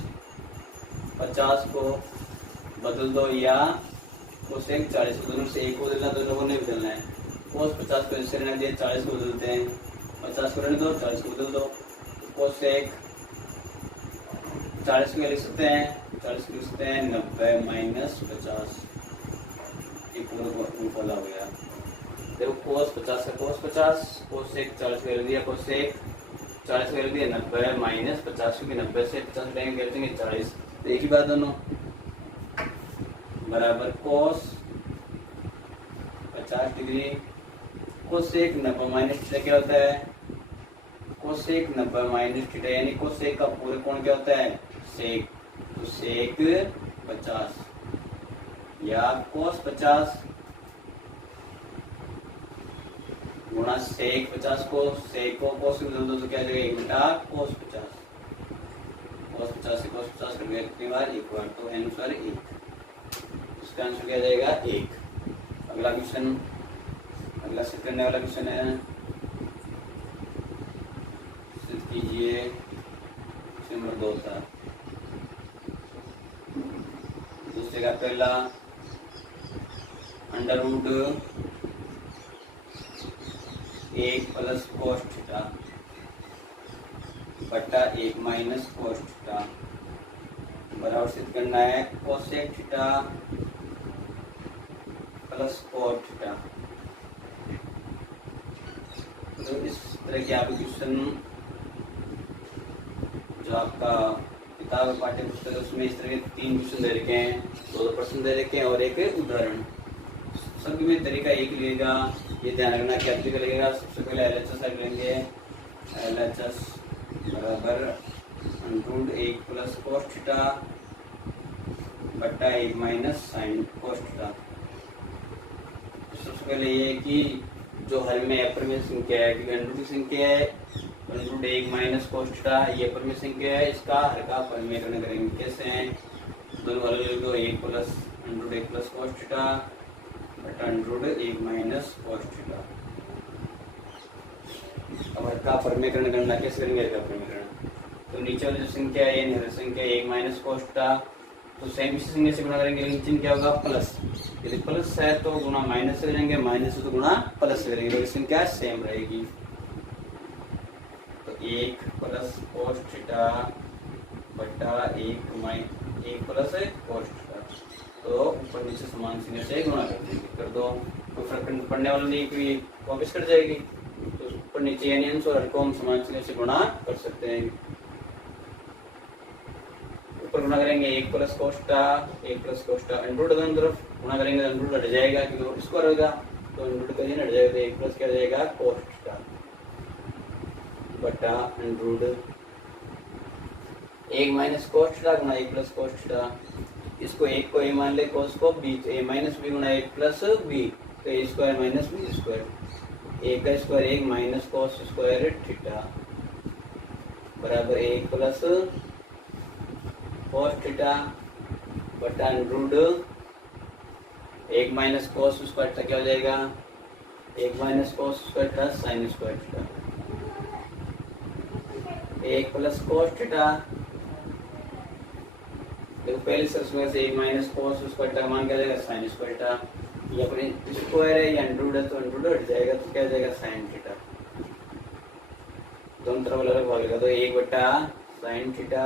50 को बदल दो या कोसेक 40 को, दोनों से एक को बदलना, दोनों को नहीं बदलना है। कोस 50 को जैसे रहने दिया 40 को बदलते हैं, 50 को रहने दो 40 को बदल दो, कोसेक 40 को लिख सकते हैं, 40 को लिख सकते हैं 90 माइनस 50, ये पूरा फॉलो हो गया। देखो कोस 50 का कोस 50, कोसेक 40 को लिख दिया, कोसेक 40 को लिख दिया 90 माइनस 50, क्योंकि 90 से 50 लेंगे कहते हैं 40, तो एक ही बात दोनों बराबर कोस 50 डिग्री कोसेक 90 माइनस थीटा क्या होता है, कोसेक 90 माइनस थीटा, यानी कोसेक का पूरे कोण क्या होता है सेक, तो सेक 50 या कोस 50 गुणा सेक 50 को, सेक को कोस में बदल दो तो क्या आ जाएगा 1 बटा कोस 50, कोस 50 से कोस 50 कर गया कितनी बार 1 बार, तो आंसर 1, इसका आंसर क्या जाएगा 1। अगला क्वेश्चन, अगला सिद्ध करने वाला क्वेश्चन है, सिद्ध कीजिए। क्वेश्चन नंबर 2 था। दूसरे का पहला, under root 1 plus cos theta बटा 1 माइनस कोस थीटा बराबर सिद्ध करना है cosec theta plus cot theta. तो इस तरह के आप क्वेश्चन जो आपका किताब पाठ्य पुस्तक है उसमें इस तरह के 3 क्वेश्चन दे रखे हैं, 2 प्रश्न दे रखे हैं और एक उदाहरण। सभी में तरीका एक लगेगा, ये ध्यान रखना क्या तरीका लगेगा। सबसे पहले LHS रख लेंगे, LHS बराबर रूट 1 प्लस कोस थीटा बटा 1 माइनस साइन कोस थीटा। सबसे पहले ये कि जो हर में अपर में संख्या है, क्योंकि अंडर की संख्या है, रूट 1 माइनस कोस थीटा ये अपर में संख्या है, इसका हर का परिमेयकरण करेंगे। कैसे हैं दोनों अलग अलग, 1 plus root 1 plus cos theta बटा रूट 1 माइनस कोस थीटा। अब हर का परिमेयकरण करना कैसे करेंगे? हर का परिमेयकरण तो नीचे वाली जो संख्या है हर संख्या 1 माइनस कोस थीटा, तो सेम इसी संख्या से गुणा करेंगे, लेकिन चिन्ह क्या होगा? प्लस। यदि प्लस है तो गुणा माइनस से करेंगे, माइनस है तो गुणा प्लस से करेंगे, तो संख्या सेम रहेगी। तो 1 प्लस कोस थीटा बटा 1 प्लस कोस थीटा, तो ऊपर नीचे समान संख्या से गुणा कर दो। कोई फर्क पड़ने वाला नहीं, कोई वापस कट जाएगी, तो ऊपर नीचे यानी अंश और हर को हम समान संख्या से गुणा कर सकते हैं। ऊपर गुणा करेंगे 1 plus cos theta, 1 plus cos theta, under root दोनों तरफ गुणा करेंगे तो अंडर रूट हट जाएगा, क्योंकि स्क्वायर होगा तो अंडर रूट का ही हट जाएगा, तो 1 प्लस क्या जाएगा? कोस थीटा बटा under root 1 minus cos theta गुणा 1 प्लस कोस थीटा। इसको 1 को a मान ले, कोस को b, तो a माइनस बी गुणा 1 प्लस b, तो a square minus b square, 1 का square 1 minus cos square theta बराबर 1 प्लस कोस थीटा बटा root 1 minus cos square theta क्या हो जाएगा? 1 minus cos square theta sine square theta, 1 plus cos theta, देखो पहले से 1 माइनस कोस स्क्वायर थीटा मान क्या जाएगा? Sign square theta. ये अपने स्क्वायर है, ये अंडर रूट है, तो अंडर रूट हट जाएगा, तो क्या जाएगा? Sine theta. दोनों तरफ अलग अलग भागेगा, तो 1 बटा sine theta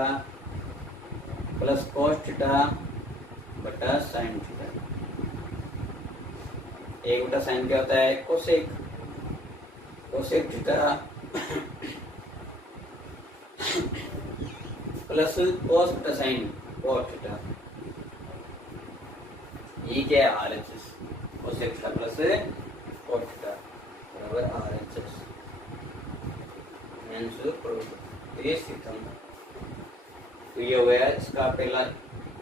plus cos theta बटा साइन थीटा। 1 बटा साइन क्या होता है? कोसेक, कोसेक थीटा प्लस कोस बटा साइन कोस थीटा। ये क्या है? RHS, cosec theta plus cos theta बराबर RHS। ये सीखा, तो ये हो गया इसका पहला।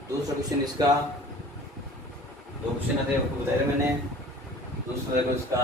दूसरा क्वेश्चन, इसका 2 क्वेश्चन आते हैं, बताया मैंने। दूसरा देखो इसका,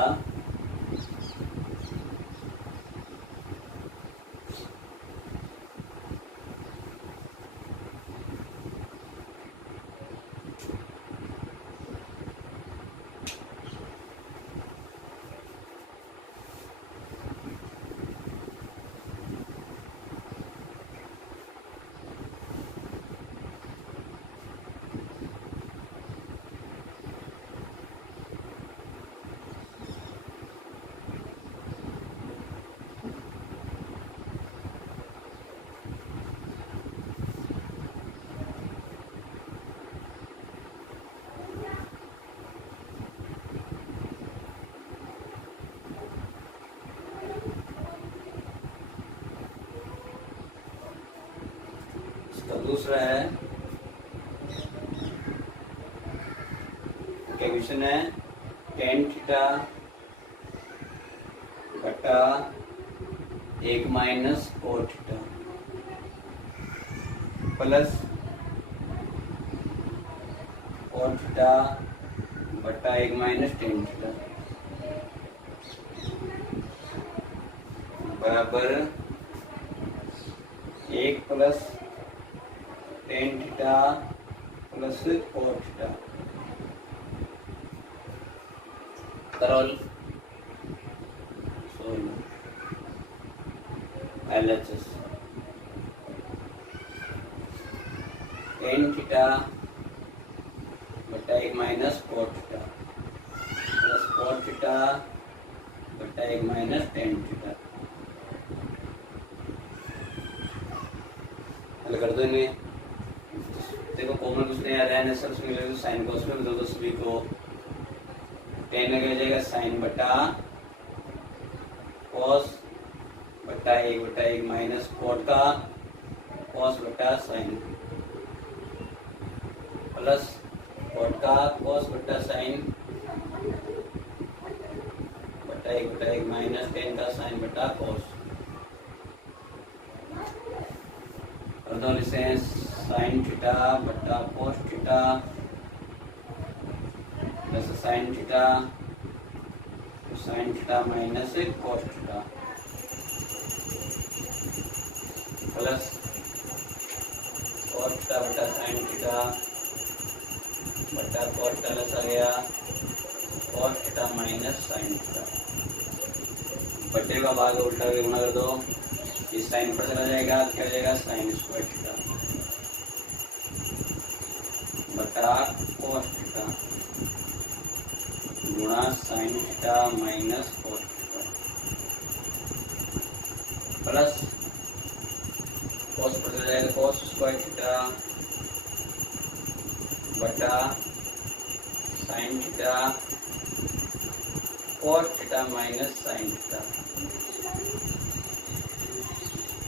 इसका दूसरा है, क्या क्वेश्चन है? tan थीटा बटा 1 minus cos theta plus cos theta बटा 1 माइनस tan थीटा बराबर 1 plus tan theta plus cos theta. Carol. So LHS tan theta बटा 1 minus cot theta plus cot theta बटा 1 माइनस tan थीटा। हल कर दो इन्हें। देखो कॉमन कुछ नहीं आ रहा है, सर उसमें ले साइन कॉस में दो सभी को tan में क्या जाएगा साइन बटा कॉस बटा 1 माइनस कॉट का कॉस बटा साइन प्लस कॉट का कॉस बटा साइन बटा 1 माइनस tan का साइन बटा कॉस। और दोनों लिखते हैं साइन थीटा बटा cos theta plus sine theta minus cos theta plus cos theta बटा साइन थीटा बटा कॉस थीटा लस आ गया cos theta minus sine theta. बटे का भाग उल्टा करके गुणा कर दो, इस साइन पर चला जाएगा, क्या जाएगा साइन स्क्वायर थीटा बटा कॉस थीटा गुणा sign theta minus cos theta plus cos पर चला जाएगा कॉस स्क्वायर थीटा बटा sine theta cos theta minus sine theta.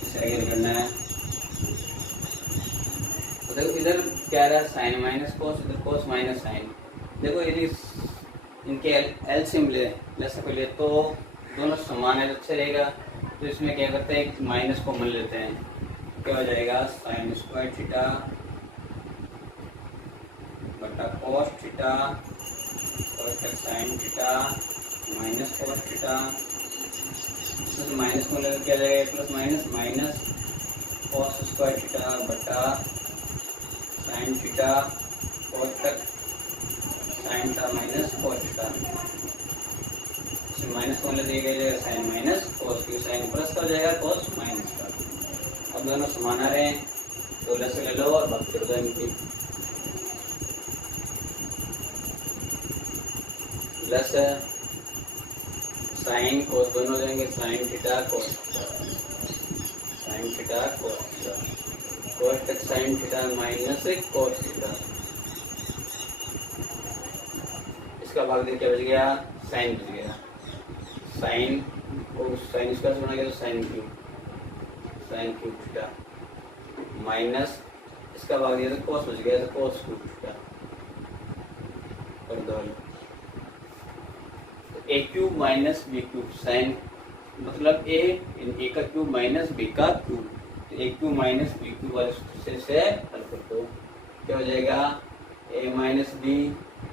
इसे आगे करना है। तो देखो इधर क्या रहा साइन माइनस कॉस, इधर कॉस माइनस साइन। देखो यदि इनके एलसीएम ले सके तो दोनों समान है, अच्छा रहेगा। तो इसमें क्या करते हैं माइनस कॉमन लेते हैं, क्या हो जाएगा साइन स्क्वायर थीटा बटा cos theta cos sine theta minus cos theta minus को लेकर क्या जाएगा plus minus minus cos square theta बटा साइन थीटा कॉस तक sine theta minus cos theta. Minus को लेकर जाएगा साइन माइनस कॉस की साइन प्लस का हो जाएगा कॉस माइनस का। अब दोनों समान आ रहे हैं तो लस ले लो और बात कर दो इनकी। प्लस साइन कोस दोनों जाएंगे sine theta cos sine theta cos तक sine theta minus cos theta. इसका भाग दे क्या बच गया साइन बच गया। साइन को साइन इसका सुना गया तो साइन क्यूब थीटा माइनस इसका भाग दिया तो कोस बच गया तो कोस क्यूब थीटा कर दो। A cube minus B cube sine मतलब ए का क्यूब माइनस बी का क्यूब, तो A cube minus B cube वाले से हल कर दो, क्या हो जाएगा ए माइनस बी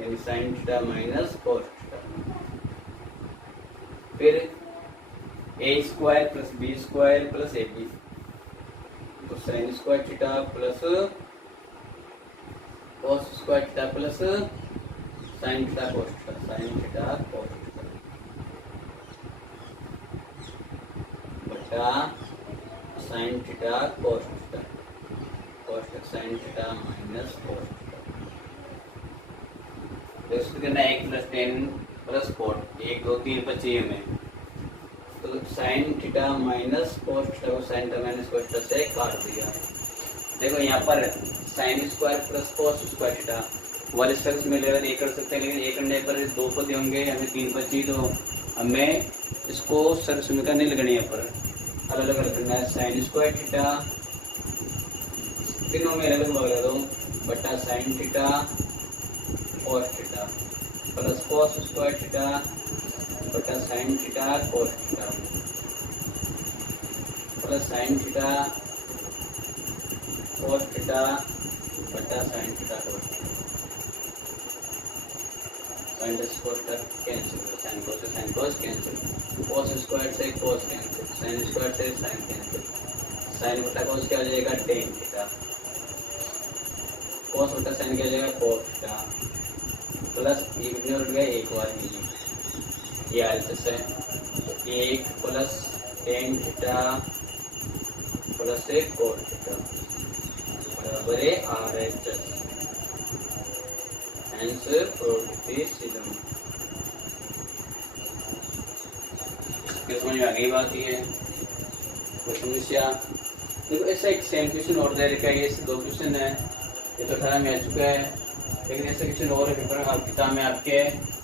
यानी sine theta minus cos theta. फिर A square plus B square plus A B तो sine square theta plus cos square theta plus sine theta cos theta sine theta cos theta बटा sine theta cos theta sine theta minus cos theta. तो इसको करना है 1 + 10 + coat 1 2 3 बचे हमें। तो sine theta minus cos theta को sine theta minus cos theta से काट दिया। देखो यहाँ पर sine square plus cos square theta वाले स्टेप्स में लेवल एक कर सकते हैं, लेकिन एक करने पर 2 पद होंगे, हमें 3 बची तो हमें इसको सर्व समीकरण नहीं लगनी है पर अलग अलग करना है। साइन स्क्वायर थीटा तीनों में अलग लगा दो बटा sine theta cos theta plus cos square theta बटा sine theta cos theta plus sine theta cos theta बटा sine theta cos theta. Sine cos theta cancel, sine cos cancel, cos square से cos cancel, sine square से sine cancel, sine बटा cos क्या हो जाएगा tan theta, कोस बटा sign क्या हो जाएगा कोस थीटा प्लस ये और गया एक बार ये RHS है, तो 1 plus tan theta plus 1 cot theta बराबर है RHS। Hence प्रोट्रेपेजिज्म। इसके समझ में आ गई बात ये है। कोई समस्या? देखो ऐसा एक सेम क्वेश्चन और दे रखा है, ये 2 क्वेश्चन है, ये तो 18 में आ चुका है, लेकिन ऐसा क्वेश्चन और है पेपर किताब में आपके,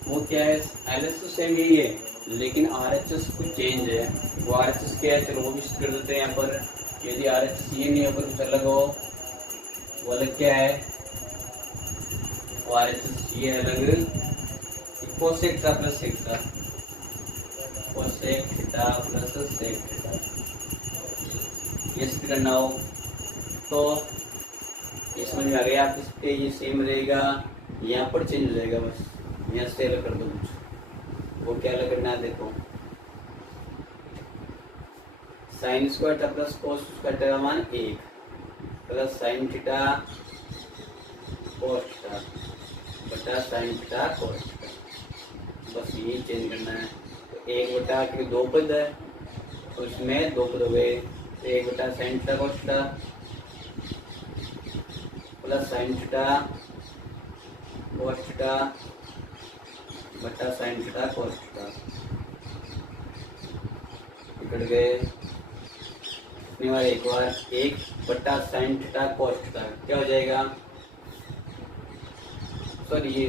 वो क्या है, LHS तो सेम यही है, लेकिन RHS कुछ चेंज है। वो RHS क्या है, चलो वो भी कर देते हैं यहाँ पर। यदि RHS ये नहीं होगा कुछ अलग हो, वो अलग क्या है, वो RHS ये अलग cosec theta plus sec theta, cosec theta plus sec theta, ये सिद्ध करना हो तो ये समझ में आ गया। आप इस पे ये सेम रहेगा, यहाँ पर चेंज हो जाएगा, बस यहाँ से अलग कर दो कुछ। वो क्या अलग करना है, देखो sign square theta plus cos square theta का मान 1 plus sine theta cos theta बटा साइन थीटा कोस थीटा, बस ये चेंज करना है। तो 1 बटा के 2 पद है, तो इसमें 2 पद हो गए, 1 बटा sine theta cos theta plus sine theta cos theta बटा साइन थीटा कोस थीटा, निकल गए। एक बार 1 बटा साइन थीटा कोस थीटा क्या हो जाएगा, सॉरी ये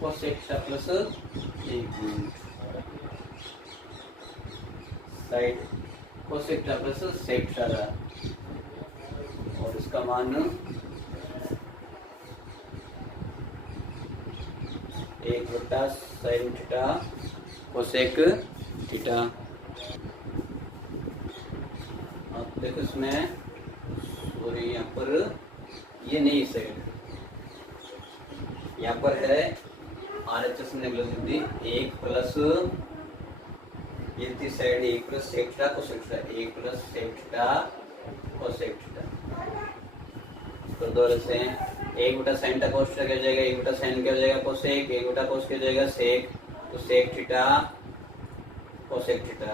cosec theta plus 1 side cosec theta plus sec theta, और इसका मान 1 बटा साइन थीटा कोसेक थीटा। अब देखो इसमें, सॉरी यहाँ पर ये नहीं साइड, यहाँ पर है RHS ने बुद्धि 1 प्लस ये थी side 1 plus sec theta cosec theta, 1 plus sec theta cosec theta कर दो से 1 बटा साइन थीटा कोस थीटा क्या हो जाएगा, 1 बटा साइन क्या हो जाएगा कोसेक, 1 बटा कोस क्या हो जाएगा सेक, तो sec theta cosec theta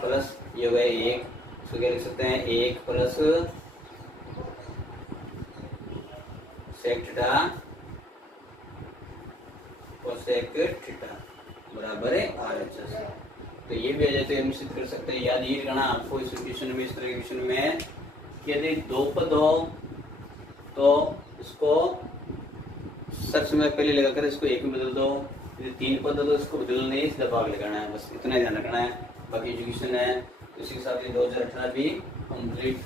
plus ये हो गया 1, इसको क्या लिख सकते हैं 1 plus sec theta cosec theta बराबर है RHS। तो ये भी आ जाए तो निश्चित कर सकते हैं। याद ये करना आपको इस क्वेश्चन में, इस तरह के क्वेश्चन में कि यदि 2 पद हो तो इसको सब समय पहले लगाकर इसको 1 में बदल दो, यदि 3 पद हो तो इसको बदलना नहीं, सीधा भाग लगाना है, बस इतना ध्यान रखना है। बाकी एजुकेशन है उसी के साथ 2018 भी कंप्लीट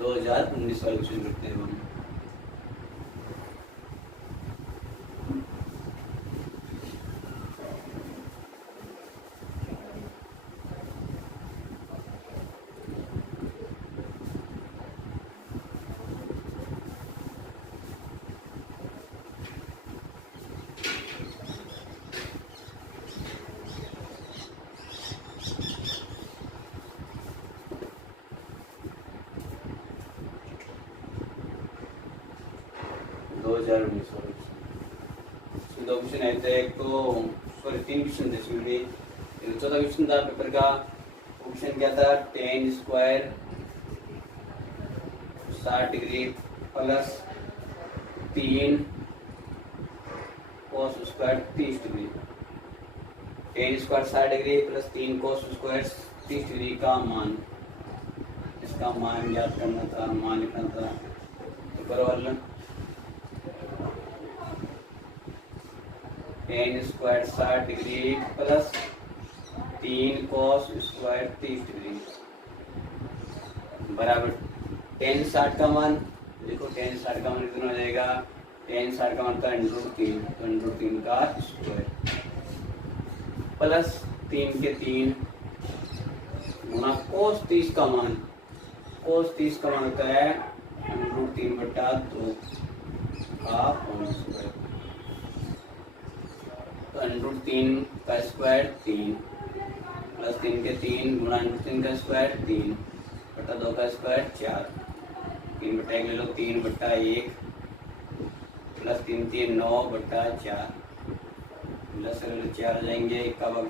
2019 वाले क्वेश्चन करते हैं हम। दो क्वेश्चन आए थे, एक तो सॉरी 3 क्वेश्चन थे इसमें भी। चौथा क्वेश्चन था पेपर का, क्वेश्चन क्या था, tan square 60 degree plus 3 cos square 30 degree, tan square 60 degree plus 3 cos square 30 degree का मान, इसका मान ज्ञात करना था, मान लिखना था। पेपर वाला tan square 60 degree plus 3 cos square 30 degree बराबर tan 60 का मान, देखो tan 60 का मान कितना हो जाएगा, tan 60 का मान था √3, तो √3 का स्क्वायर प्लस 3 के 3 गुना cos 30 का मान, cos 30 का मान होता है √3 बटा 2 का होल स्क्वायर, तो √3 का स्क्वायर 3 प्लस 3 के 3 गुणा √3 का स्क्वायर 3 बटा 2 का स्क्वायर 4, 3 बटा 1 ले लो, 3 बटा 1 प्लस 3 3 9 बटा 4 प्लस 4 आ जाएंगे, 1 का भाग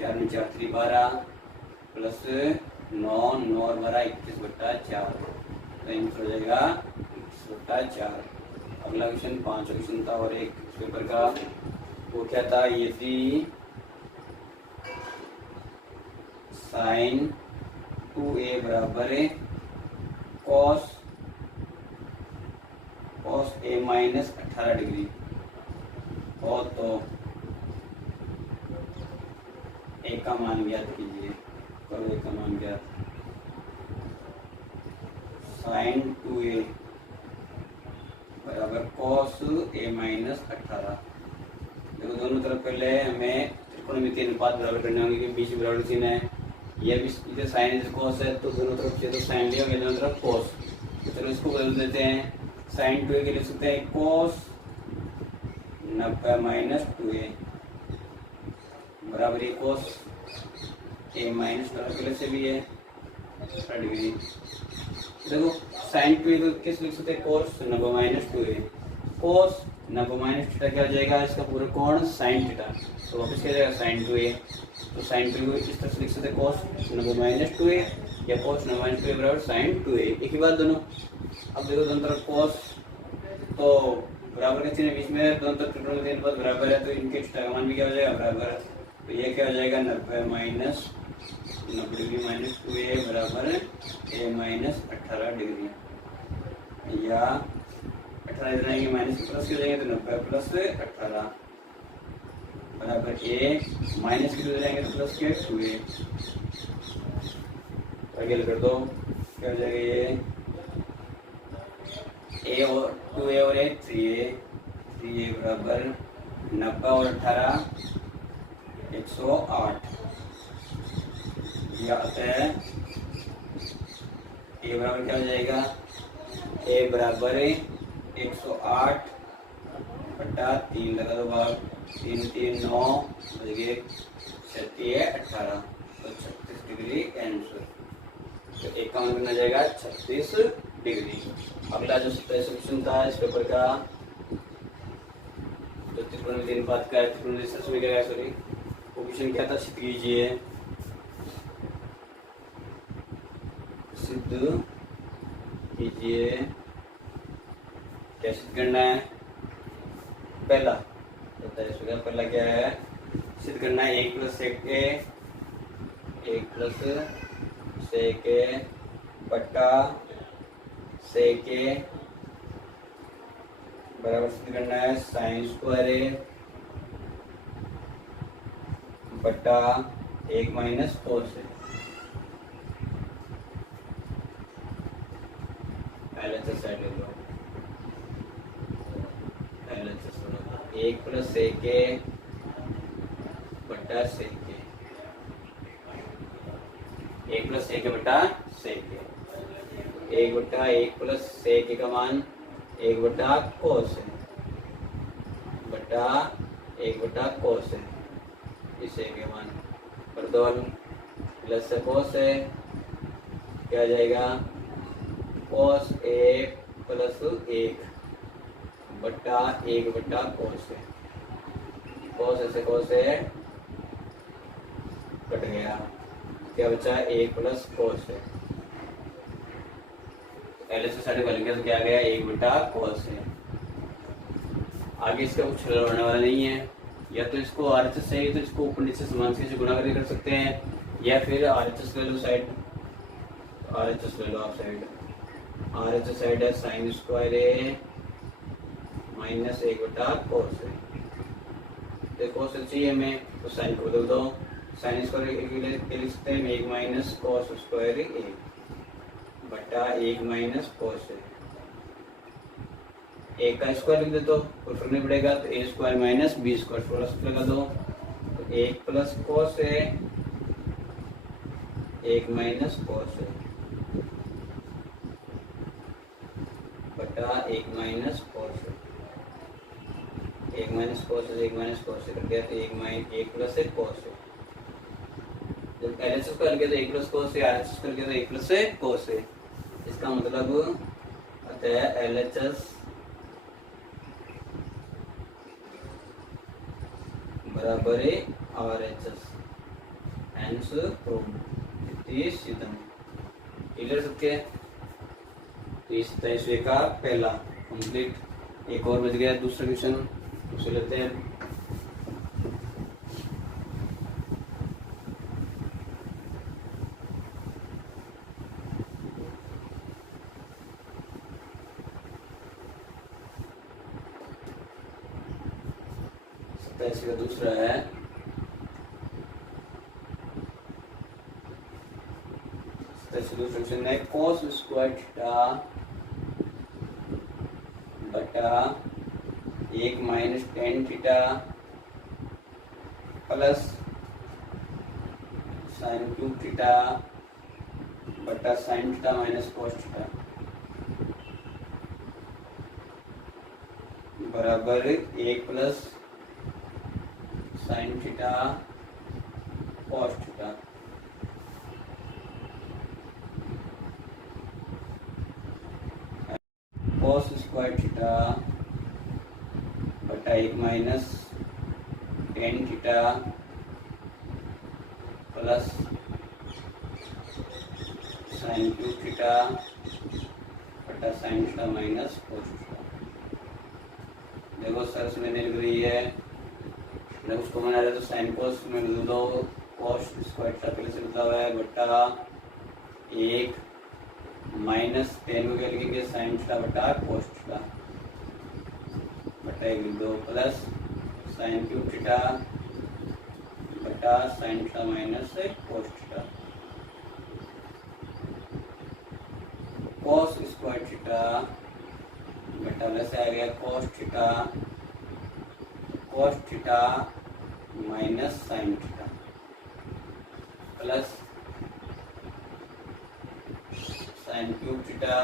4 में 4 3 12 प्लस 9 9 और 12 21 बटा 4, तो आंसर हो जाएगा 21 बटा 4। अगला क्वेश्चन 5 क्वेश्चन था और एक पेपर का, वो क्या था, यदि साइन 2a बराबर है कॉस a माइनस 18 डिग्री हो तो a का मान ज्ञात कीजिए। करो a का मान ज्ञात, साइन 2a बराबर कॉस a माइनस 18। देखो दोनों तरफ पहले हमें त्रिकोणमितीय अनुपात बराबर करने होंगे, क्योंकि बीच में बराबर चिन्ह है, यह भी इधर साइन इधर कॉस है, तो दोनों तरफ से तो साइन लिया, दोनों तरफ कॉस, तो चलो इसको बदल देते हैं। साइन 2a के लिख सकते हैं कॉस 90 माइनस 2a बराबर ये कॉस a माइनस 18 के लिए से भी है 18 डिग्री। देखो साइन 2a को किस लिख सकते हैं, cos 90 minus 2a, cos 90 minus theta क्या हो जाएगा, इसका पूरा कोण साइन थीटा, तो वापस क्या जाएगा साइन 2a, तो साइन 2a को इस तरह से लिख सकते हैं कॉस 90 माइनस 2a या कॉस 90 माइनस 2a बराबर साइन 2a, एक ही बात दोनों। अब देखो दोनों तरफ कॉस तो बराबर का चिन्ह बीच में, दोनों तरफ त्रिकोणमितीय अनुपात बराबर है, तो इनके थीटा का मान भी क्या हो जाएगा बराबर, तो ये क्या हो जाएगा 90 माइनस 90 डिग्री माइनस 2a बराबर a माइनस 18 डिग्री, या 18 इधर आएंगे माइनस प्लस के जाएंगे तो 90 प्लस 18 बराबर a माइनस के इधर आएंगे तो प्लस के 2a, आगे कर दो क्या हो जाएगा, ये a और 2a और 3a बराबर 90 और 18 108, यह आता है a बराबर क्या हो जाएगा, a बराबर 108 बटा 3 लगा दो भाग 3 3 9 बजे 18, तो 36 डिग्री आंसर, तो एक का मान कितना जाएगा 36 डिग्री। अगला जो क्वेश्चन था इस पेपर का, तो त्रिकोणमितीय अनुपात का त्रिकोणमितीय में क्या, सॉरी वो क्वेश्चन क्या था, सिद्ध कीजिए। सिद्ध कीजिए, क्या सिद्ध करना है, पहला पहला क्या है, सिद्ध करना है 1 प्लस सेक के बटा सेक के बराबर सिद्ध करना है साइन स्क्वायर a बटा 1 minus cos a। LHS side ले लो, LHS 1 प्लस सेक के बटा सेक के, 1 प्लस सेक के बटा सेक के, 1 बटा 1 प्लस सेक के का मान 1 बटा कोस है बटा 1 बटा कोस है, इसे के मान पर दो प्लस कोस है, क्या जाएगा कोस a प्लस 1 बटा 1 बटा कोस है, कोस ऐसे कोस है कट गया, क्या बचा 1 प्लस कोस है, LHS साइड बनेगा तो क्या आ गया 1 बटा कोस है। आगे इसका कुछ होने वाला नहीं है, या तो इसको RHS से तो इसको ऊपर नीचे समान से गुणा करके कर सकते हैं, या फिर RHS ले लो साइड, RHS ले लो आप साइड, RHS साइड है साइन स्क्वायर a माइनस 1 बटा कोस है, तो कोस चाहिए हमें तो साइन को बदल दो, साइन स्क्वायर के लिए लिख सकते हैं 1 माइनस कोस स्क्वायर a बटा 1 माइनस कोस है, 1 का स्क्वायर लिख दे तो कोई फर्क नहीं पड़ेगा, तो a square minus b square plus लगा दो, तो 1 प्लस कोस है 1 माइनस कोस है बटा 1 माइनस कोस है, 1 माइनस कोस है 1 माइनस कोस है कर दिया, तो 1 प्लस 1 कोस है, जब LHS कर गया तो 1 प्लस कोस है, RHS कर गया तो 1 प्लस कोस है, इसका मतलब आता है LHS बराबर है RHS हैंस प्रूव्ड। तीस सितम क्लियर सबके। तो इस 27वें का पहला कंप्लीट। एक और बच गया दूसरा क्वेश्चन, उसे लेते हैं। का दूसरा है दूसरा क्वेश्चन है cos स्क्वायर थीटा बटा 1 minus tan theta plus sine cube theta बटा sine theta minus cos theta बराबर 1 plus sine theta cos theta. Cos square theta बटा 1 minus tan theta plus sine cube theta बटा sine theta minus cos theta. देखो sir मैंने लिख रही है, जब उसको बना रहे तो साइन कोस में बदल दो, कॉस स्क्वायर थीटा पहले से बदला हुआ है बटा 1 माइनस टेन को क्या लिखेंगे साइन थीटा बटा कॉस थीटा बटा 1 लिख दो प्लस साइन क्यूब थीटा बटा sine theta minus cos theta. Cos square theta बटा वैसे आ गया cos theta minus sine theta plus sine cube theta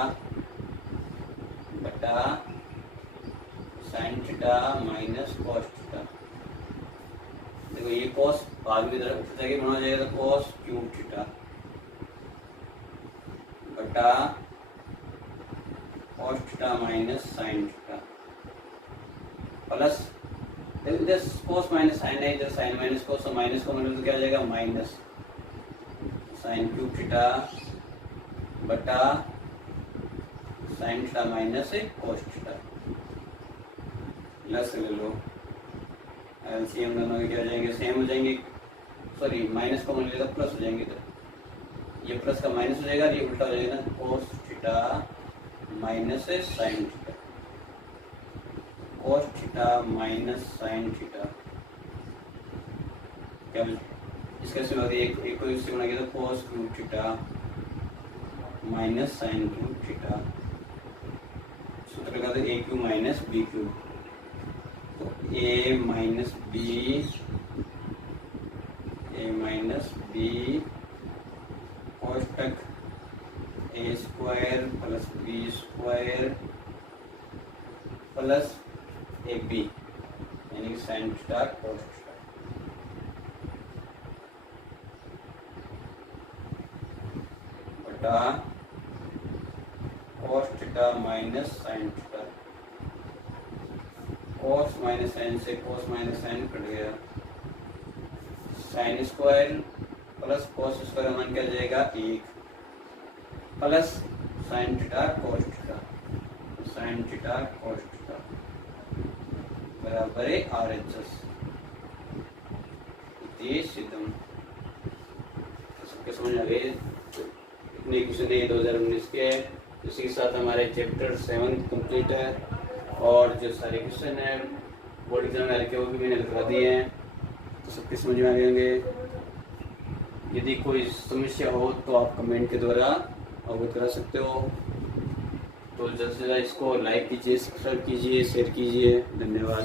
बटा sine theta minus cos theta. देखो ये कॉस बाद की तरफ बना जाएगा तो कॉस क्यूब थीटा बटा cos theta minus sine theta plus इधर कोस माइनस साइन है, इधर साइन माइनस कोस, तो माइनस को मतलब तो क्या आ जाएगा माइनस साइन क्यूब थीटा बटा sine theta minus cos theta plus ले लो एलसीएम दोनों के क्या हो जाएंगे सेम हो जाएंगे, सॉरी माइनस को मान लेगा प्लस हो जाएंगे, तो ये प्लस का माइनस हो जाएगा, ये उल्टा हो जाएगा cos theta minus sine theta cos theta minus sine theta क्या इसका सिवा एक को इससे गुणा किया तो cos cube theta minus sine cube theta. सूत्र का तो a cube minus b cube, तो a माइनस b कोष्टक a square plus b square plus A b यानी कि साइन थीटा कॉस थीटा बटा cos theta minus sine theta. Cos minus sine से कॉस माइनस साइन कट गया, sine square plus cos square मान क्या जाएगा 1 plus sine theta cos theta, sine theta cos theta बराबर है RHS। सितम सबके समझ आ गए इतने क्वेश्चन है 2019 के। इसी के साथ हमारे चैप्टर 7 कंप्लीट है और जो सारे क्वेश्चन है बोर्ड एग्जाम में वो भी मैंने लिखवा दिए हैं, तो सबके समझ में आ गए होंगे। यदि कोई समस्या हो तो आप कमेंट के द्वारा अवगत करा सकते हो। तो जल्द से जल्द इसको लाइक कीजिए, सब्सक्राइब कीजिए, शेयर कीजिए। धन्यवाद।